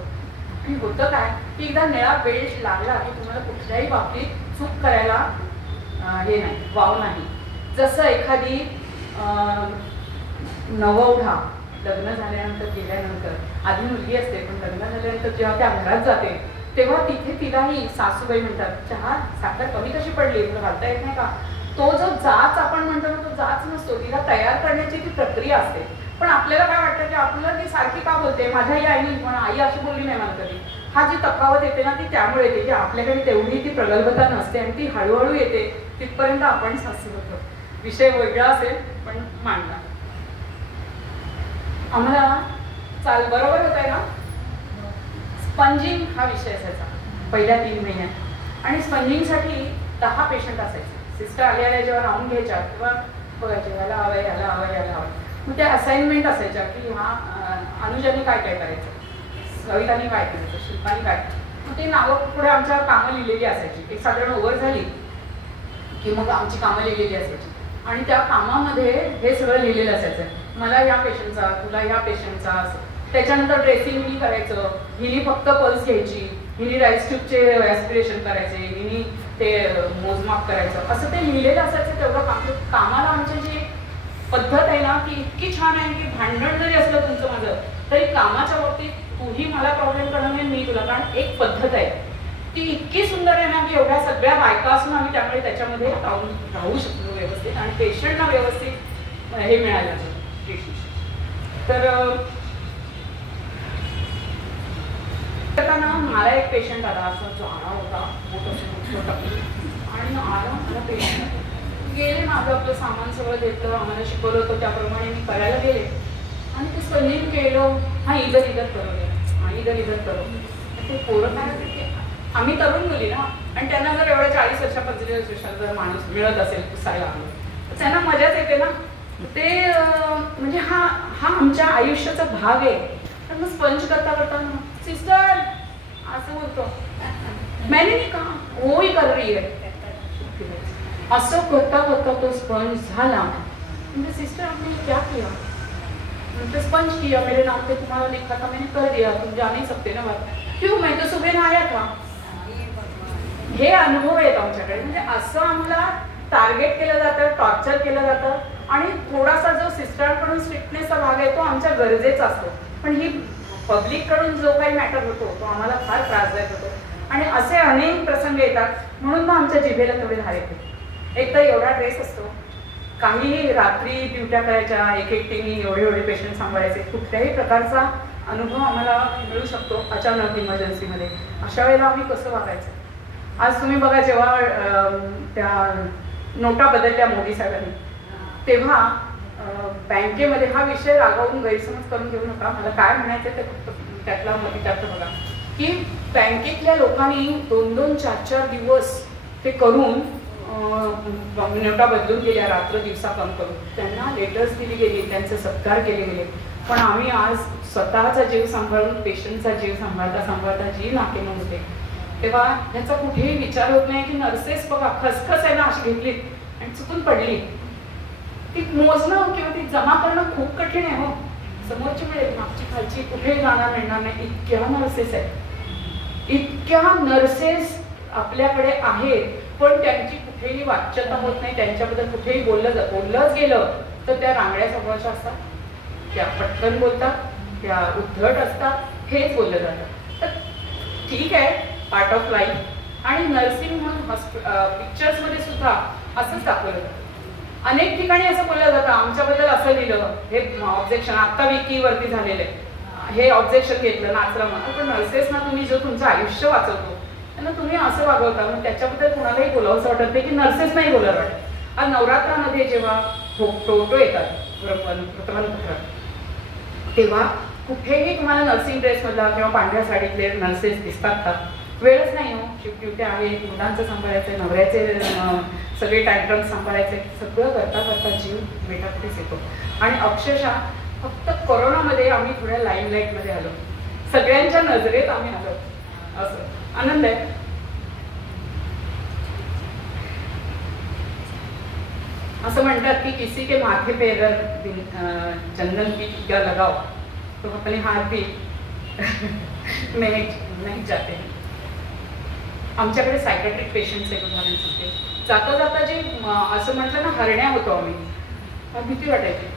आणि होतं काय की एकदा निळा बेल्ट लागला की तुम्हाला कुठल्याही बाबतीत चूक करायला हे नाही, वाव नाही. जसं एखादी नववधू लग्न झाल्यानंतर गेल्यानंतर, आधी मुलगी असते पण लग्न झाल्यानंतर जेव्हा त्या घरात जाते तेव्हा तिथे तिलाही सासूबाई म्हणतात, चहा साखर कमी कशी पडली, तुला घालता येत नाही का. तो जो जाच आपण म्हणतो ना, तो जाच नसतो, तिला तयार करण्याची ती प्रक्रिया असते. पण आपल्याला काय वाटतं की आपल्याला ती सारखी का बोलते, माझ्याही आईने पण आई अशी बोलली नाही मला कधी. हा जी तफावत येते ना ती त्यामुळे येते की आपल्याकडे तेवढी ती प्रगल्भता नसते आणि ती हळूहळू येते. तिथपर्यंत आपण सासू होतो. विषय वेगळा असेल पण मांडला. आम्हाला बरोबर होत आहे ना, स्पंजिंग हा विषय असायचा पहिल्या 3 महिन्यात. आणि स्पंजिंगसाठी 10 पेशंट असायचे. सिस्टर आल्या जेव्हा राहून घ्यायच्या तेव्हा बघायचे याला हवं, याला हवं, याला हवं. मग त्या असाइनमेंट असायच्या की अनुजाने काय काय करायचं, सविताने काय करायचं, शिल्पाने काय. मग ते नावं पुढे आमच्या कामं लिहिलेली असायची. एक साधारण ओव्हर झाली की मग आमची कामं लिहिलेली असायची आणि त्या कामामध्ये हे सगळं लिहिलेलं असायचं, मला ह्या पेशंटचा, तुला ह्या पेशंटचा असं. त्याच्यानंतर ड्रेसिंग हिनी करायचं, हिनी फक्त पल्स घ्यायची, हिनी राईस ट्यूबचे ॲस्पिरेशन करायचे, हिनी ते मोजमाप करायचं असं ते लिहिलेलं असायचं तेवढं कामाला आमची जी पद्धत आहे ना ती इतकी छान आहे की भांडण जरी असलं तुमचं माझं तरी कामाच्या बाबतीत तूही मला प्रॉब्लेम करणार नाही मी तुला, कारण एक पद्धत आहे ती इतकी सुंदर आहे ना की एवढ्या सगळ्या बायका असून आम्ही त्यामुळे त्याच्यामध्ये राहू शकतो व्यवस्थित आणि पेशंटना व्यवस्थित हे मिळालं ट्रीटमेंट. तर आता ना मला एक पेशंट आला असा जाणा होता आणि आला मला पेशंट गेले माझं आपलं सामान सगळं घेतलं आम्हाला शिकवलं होतं त्याप्रमाणे मी करायला गेले आणि ते स्पंजिंग केलं हा इधर करो हा इधर करो. ते पोरं काय आम्ही तरुण मुली ना आणि त्यांना जर एवढ्या 40 वर्षा 45 वर्षाचा जर माणूस मिळत असेल पुसायला तर त्यांना मजाच येते ना. ते म्हणजे हा आमच्या आयुष्याचा भाग आहे. तर मग स्पंज करता करता सिस्टर असं बोलतो मैंने नहीं कहा वो ही कर रही है असं करता करता तो स्पंज झाला. म्हणजे सिस्टर आपने क्या किया तो स्पंज किया मेरे नाम पे तुम्हारा लिखा था मैंने कर दिया तुम जा नहीं सकते ना बात क्यों मैं तो सुबह ना आया था. हे अनुभव आहेत आमच्याकडे. म्हणजे असं आम्हाला टार्गेट केलं जातं टॉर्चर केलं जातं आणि थोडासा जो सिस्टरकडून स्ट्रिक्टनेसचा भाग आहे तो आमच्या गरजेचा असतो पण ही पब्लिककडून जो काही मॅटर होतो तो आम्हाला फार त्रासदायक होतो आणि असे अनेक प्रसंग येतात म्हणून मग आमच्या जिभेला थोडी धार येते. एक तर एवढा ड्रेस असतो काही रात्री ड्युट्या करायच्या एक एकटीने एवढे पेशंट सांभाळायचे कुठल्याही प्रकारचा अनुभव आम्हाला मिळू शकतो अचानक इमर्जन्सीमध्ये. अशा वेळेला आम्ही कसं वागायचं. आज तुम्ही बघा जेव्हा त्या नोटा बदलल्या मोदी साहेबांनी तेव्हा बँकेमध्ये हा विषय रागावून गैरसमज करून घेऊ नका. मला काय म्हणायचं ते फक्त त्यातला विचारतो बघा की बँकेतल्या लोकांनी 2-2, 4-4 दिवस ते करून नोटा बदलून गेल्या रात्र दिवसा काम करून त्यांना लेटर्स दिली गेली त्यांचे सत्कार केले गेले. पण आम्ही आज स्वतःचा जीव सांभाळून पेशंटचा जीव सांभाळता जी नाकेनऊ होते तेव्हा ह्याचा कुठेही विचार होत नाही की नर्सेस बघा खसखस आहे ना अशी घेतली आणि चुकून पडली ती मोजणं किंवा ती जमा करणं खूप कठीण आहे. हो समोरची मिळेल मागची खालची कुठेही जाणार मिळणार नाही. इतक्या नर्सेस आहेत इतक्या नर्सेस आपल्याकडे आहेत पण त्यांची कुठेही वाच्यता होत नाही. त्यांच्याबद्दल कुठेही बोललंच गेलं तर त्या रांगड्या स्वभावाच्या असतात त्या पटकन बोलतात त्या उद्धट असतात हेच बोललं जातं. तर ठीक आहे पार्ट ऑफ लाईफ आणि नर्सिंग म्हणून पिक्चर्समध्ये सुद्धा असंच दाखवलं जातं. अनेक ठिकाणी असं बोललं जातं आमच्याबद्दल असं लिहिलं हे ऑब्जेक्शन आत्ता विकीवरती झालेलं आहे हे ऑब्जेक्शन घेतलं नाचलं म्हणून. पण नर्सेसना तुम्ही जो तुमचं आयुष्य वाचवतो त्यांना तुम्ही असं वागवता मग त्याच्याबद्दल कुणालाही बोलावंसं वाटत नाही की नर्सेस नाही बोलायला वाटत. आज नवरात्रामध्ये जेव्हा फोटो येतात वृत्तमानपत्रात तेव्हा कुठेही तुम्हाला नर्सिंग ड्रेसमधला किंवा पांढऱ्या साडीतले नर्सेस दिसतात का. वेळच नाही हो. शिफ्ट ड्युट्या आहेत मुलांचं सांभाळायचं नवऱ्याचे सगळे टँट्रम्स सांभाळायचे सगळं करता करता जीव बेटाकुटीच येतो. आणि अक्षरशः फक्त कोरोनामध्ये आम्ही थोड्या लाईमलाईटमध्ये आलो सगळ्यांच्या नजरेत आम्ही आलो असं आनंद आहे. असं म्हणतात की किसी के माथे पे अगर चंदन की टीका लगाओ तो अपने हाथ भी नहीं जाते. आमच्याकडे सायकॅट्रिक पेशंट्स एक उदाहरण सांगते. जाता जाता जे असं म्हटलं ना हरण्या होतो आम्ही भीती वाटायची.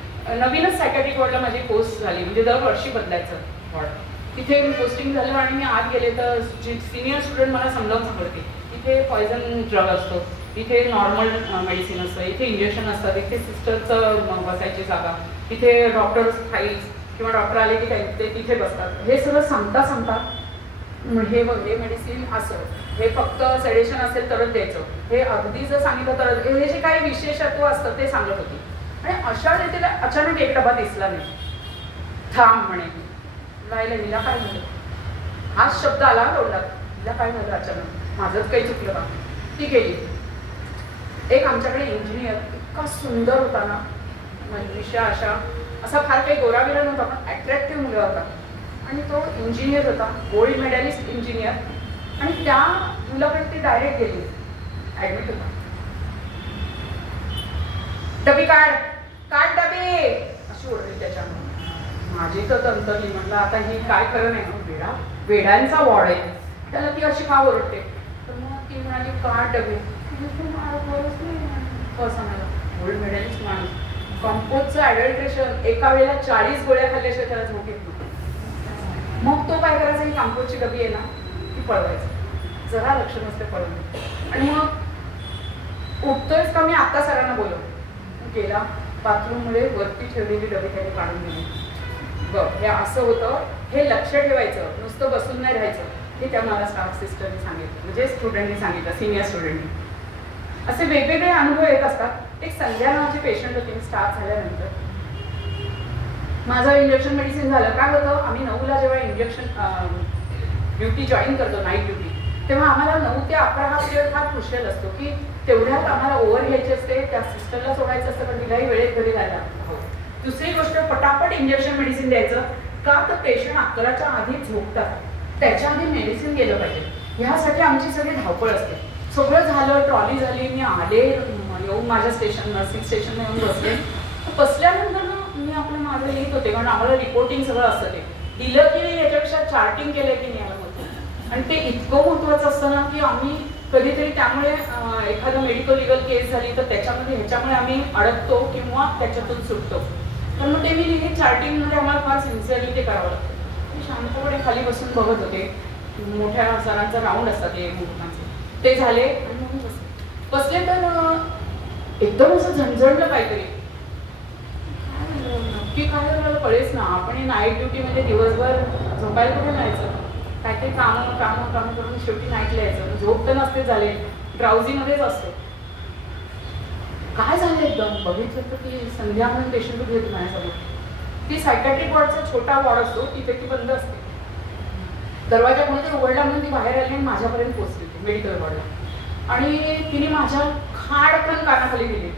नवीनच सायकॅट्रिक वॉर्डला माझी पोस्ट झाली म्हणजे दरवर्षी बदलायचं वॉर्ड. तिथे पोस्टिंग झालं आणि मी आत गेले तर सिनियर स्टुडंट मला समजावून सांगते इथे पॉयझन ड्रग असतो इथे नॉर्मल मेडिसिन असतं इथे इंजेक्शन असतात इथे सिस्टरचं बसायची जागा इथे डॉक्टर्स फाईल्स किंवा डॉक्टर आले की ते तिथे बसतात. हे सगळं सांगता हे मेडिसिन असं हे फक्त सेडेशन असेल तरच द्यायचं हे अगदी जर सांगितलं तर हे जे काही विशेषत्व असतं ते सांगत होती. आणि अशा रीतीला अचानक एक डबा दिसला नाही. थांब म्हणे राहिलं हिला काय झालं हाच शब्द आला तोंडात हिला काय झालं अचानक माझंच काही चुकलं का. ती गेली. एक आमच्याकडे इंजिनियर इतका सुंदर होता ना मनुष्य असा फार काही गोराबिरा नव्हता पण अट्रॅक्टिव्ह मुलगा होता आणि तो इंजिनियर होता गोल्ड मेडलिस्ट इंजिनियर. आणि त्या मुलाकडे ती डायरेक्ट गेली ऍडमिट होता. डबी काढ डबी अशी ओरडली त्याच्यामुळे. माझी तर तंतरली म्हटलं आता ही काय खरं नाही वेड्यांचा वॉर्ड आहे त्याला ती अशी का ओरडते. तर मग ती ती म्हणाली का डबे, गोल्ड मेडलिस्ट माणूस, कंपोजचं ॲडल्ट्रेशन, एका वेळेला 40 गोळ्या खाल्ल्याशिवाय त्याला झोप येत नव्हती. मग तो काय करायचा, ही कंपोजची डबी आहे ना ती पळवायची, जरा लक्ष नसते पळवून. आणि मग उठतोयच का, मी आता सरांना बोलवलं, गेला बाथरूममध्ये वरती ठेवलेली डबी त्याने काढून दिली. बघ हे असं होतं, हे लक्ष ठेवायचं, नुसतं बसून नाही राहायचं, हे त्या मला स्टाफ सिस्टरने सांगितलं, म्हणजे स्टुडंटनी सांगितलं, सिनियर स्टुडंटनी. असे वेगवेगळे अनुभव येत असतात. एक संध्या नावाची पेशंट होती, स्टार्ट झाल्यानंतर माझं इंजेक्शन मेडिसिन झालं. काय होतं, आम्ही 9ला जेव्हा इंजेक्शन ड्युटी जॉईन करतो, नाईट ड्युटी, तेव्हा आम्हाला 9 ते 11 हा पिरियड फार क्रुशियल असतो की तेवढ्यात आम्हाला ओव्हर घ्यायची असते, त्या सिस्टरला सोडायचं असतं, पण तिलाही वेळेत घरी जायला. दुसरी गोष्ट, पटापट इंजेक्शन मेडिसिन द्यायचं का, तर पेशंट 11च्या आधी झोपतात, त्याच्या आधी मेडिसिन गेलं पाहिजे. ह्यासाठी आमची सगळी धावपळ असते. सगळं झालं, ट्रॉली झाली, मी आले, येऊन माझ्या स्टेशन नर्सिंग स्टेशनला येऊन बसले. बसल्यानंतर मी आपलं माझं लिहित होते, कारण आम्हाला रिपोर्टिंग सगळं असतं, ते दिलं की नाही याच्यापेक्षा चार्टिंग केलं की नाही याला होतं. आणि ते इतकं महत्त्वाचं असतं ना की आम्ही कधीतरी त्यामुळे एखादं मेडिकल लिगल केस झाली तर त्याच्यामध्ये ह्याच्यामुळे आम्ही अडकतो किंवा त्याच्यातून सुटतो. तर मग ते मी लिहिले चार्टिंगमध्ये आम्हाला फार सिन्सिअरली ते करावं लागतं. मी शांतपणे खाली बसून बघत होते, मोठ्या सरांचा राऊंड असतात ते मुलांचे, ते झाले आणि मग बसले तर एकदम असं झणझणलं काहीतरी. नक्की काय झालं कळेच ना. आपण नाईट ड्युटीमध्ये दिवसभर झोपायला कुठे जायचं, काहीतरी कामं कामं कामं करून शेवटी नाईटला यायचं, झोप तर नसते झाले, ड्राउझीमध्येच असतो. काय झालं एकदम बघितलं तर ती संध्या म्हणून पेशंट उभी होती माझ्यासमोर. ती सायकॅट्रिक वॉर्डचा छोटा वॉर्ड असतो, तिथे ती बंद असते. दरवाजा कोणीतरी उघडला म्हणून ती बाहेर आली आणि माझ्यापर्यंत पोहोचली होती मेडिकल वॉर्डला. आणि तिने माझ्या खाडकन कानाखाली दिली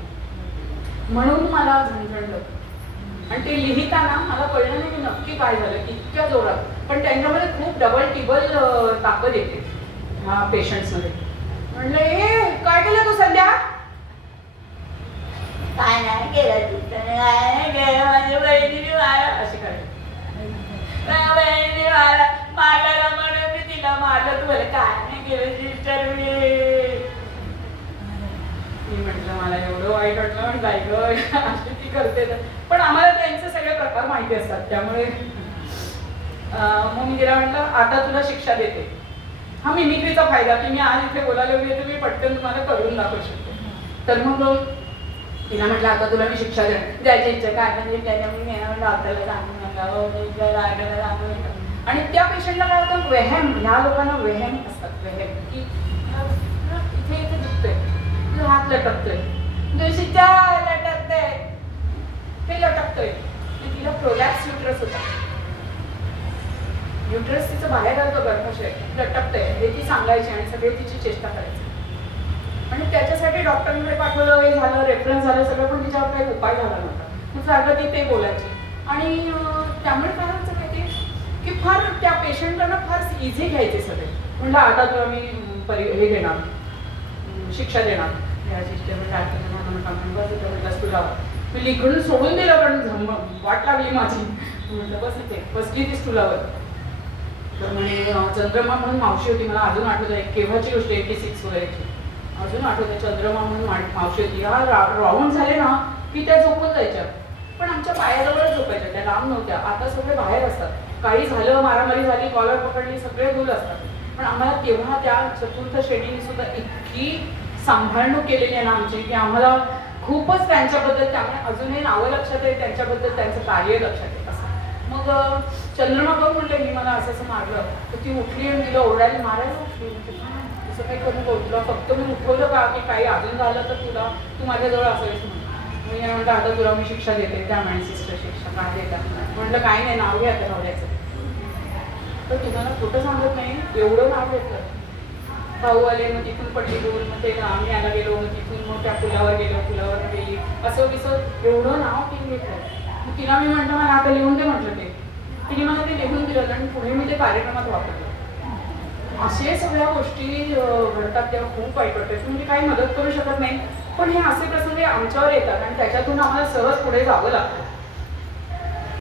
म्हणून मला झणझणलं. आणि ते लिहिताना मला कळलं नाही की नक्की काय झालं इतक्या जोरात, पण त्यांच्यामध्ये खूप डबल टिबल ताकद येते ह्या पेशंट्समध्ये. म्हणलं ए काय केलं तू संध्या? काय नाही केलं तू, काय नाही केलं, माझ्या बहिणीने मारलं. अशी काय माझ्या बहिणीने मारलं म्हणून मी तिला मारलं, तुम्हाला काय नाही केलं सिस्टर मी म्हटलं मला एवढं वाईट वाटलं, म्हटलं ऐक अशी ती करते. पण आम्हाला त्यांचे सगळे प्रकार माहिती असतात, त्यामुळे मग मी तिला म्हटलं आता तुला शिक्षा देते. हा मिमिक्रीचा फायदा की मी आज इथे बोलायला लागले तर मी पटकन तुम्हाला करून दाखवू शकते. तर मग तिला म्हटलं आता तुला मी शिक्षा द्यायची इच्छा काय म्हणजे त्याच्या मी डॉक्टरला सांगून रायगडला सांगून. आणि त्या पेशंटला काय होतं वेहम, ह्या लोकांना वेहम असतात, वेहम की इथे इथे दुखतोय, हात लटकतोय, दुसरीच्या लटकतोय, ते लटकतोय. तिला प्रोलॅप्स युट्रस होता, युट्रस तिचं बाहेर आलं गर्भाशय लटकतंय हे ती सांगायची आणि सगळे तिची चेष्टा करायची. आणि त्याच्यासाठी डॉक्टरांकडे पाठवलं, हे झालं, रेफरन्स झालं सगळं, पण तिच्यावर काही उपाय झाला नव्हता. मग सारखं ती ते बोलायची. आणि त्यामुळे काय व्हायचं माहिती की फार त्या पेशंटला फार इझी घ्यायचे सगळे. म्हटलं आता तुला मी हे देणार, शिक्षा देणार. या सिस्टम तुला मी लिखून सोडून दिलं, पण वाट लागली माझी. म्हटलं बस इथे बसली ती स्टुलावर. तर म्हणे चंद्रमा म्हणून मावशी होती, मला अजून आठवत आहे केव्हाची गोष्ट 86 वगैरेची, अजून आठवत आहे. चंद्रमा म्हणून मावशी होती. हा राऊंड झाले ना की त्या झोपून जायच्या, पण आमच्या पायाजवळच झोपायच्या, त्या लांब नव्हत्या. आता सगळे बाहेर असतात, काही झालं मारामारी झाली, कॉलर पकडली, सगळे दूर असतात. पण आम्हाला तेव्हा त्या चतुर्थ श्रेणीने सुद्धा इतकी सांभाळणूक केलेली आहे ना आमची की आम्हाला खूपच त्यांच्याबद्दल, त्यामुळे अजूनही नावं लक्षात आहे त्यांच्याबद्दल, त्यांचं कार्य लक्षात आहे असं. मग चंद्रमा बघ म्हटलं मी मला असं मारलं, तर ती उठली आणि तिला ओरडायला मारायला उठली. असं काही करू नको, तुला फक्त मी उठवलं का की काही अजून झालं तर तुला तू माझ्याजवळ असायच म्हणून. मी म्हटलं आता तुला मी शिक्षा देते. त्यामुळे सिस्टर शिक्षा काय देतात म्हटलं काही नाही, नाव घ्या आता नवऱ्याचं. तर तुम्हाला कुठं सांगत नाही एवढं नाव घेतलं. भाऊ आले, मग तिथून पडली दूर, मग ते आम्ही यायला गेलो, मग तिथून मग त्या पुलावर गेलो, पुलावर गेली, असं विसर एवढं नाव तिने घेतलं. मग तिला मी म्हटलं मला आता लिहून दे म्हटलं. ते तिने मला ते लिहून दिलं आणि पुढे मी ते कार्यक्रमात वापरलं. असे सगळ्या गोष्टी घडतात तेव्हा खूप वाईट वाटतं. म्हणजे काही मदत करू शकत नाही, पण हे असे प्रसंग आमच्यावर येतात आणि त्याच्यातून आम्हाला सहज पुढे जावं लागतं.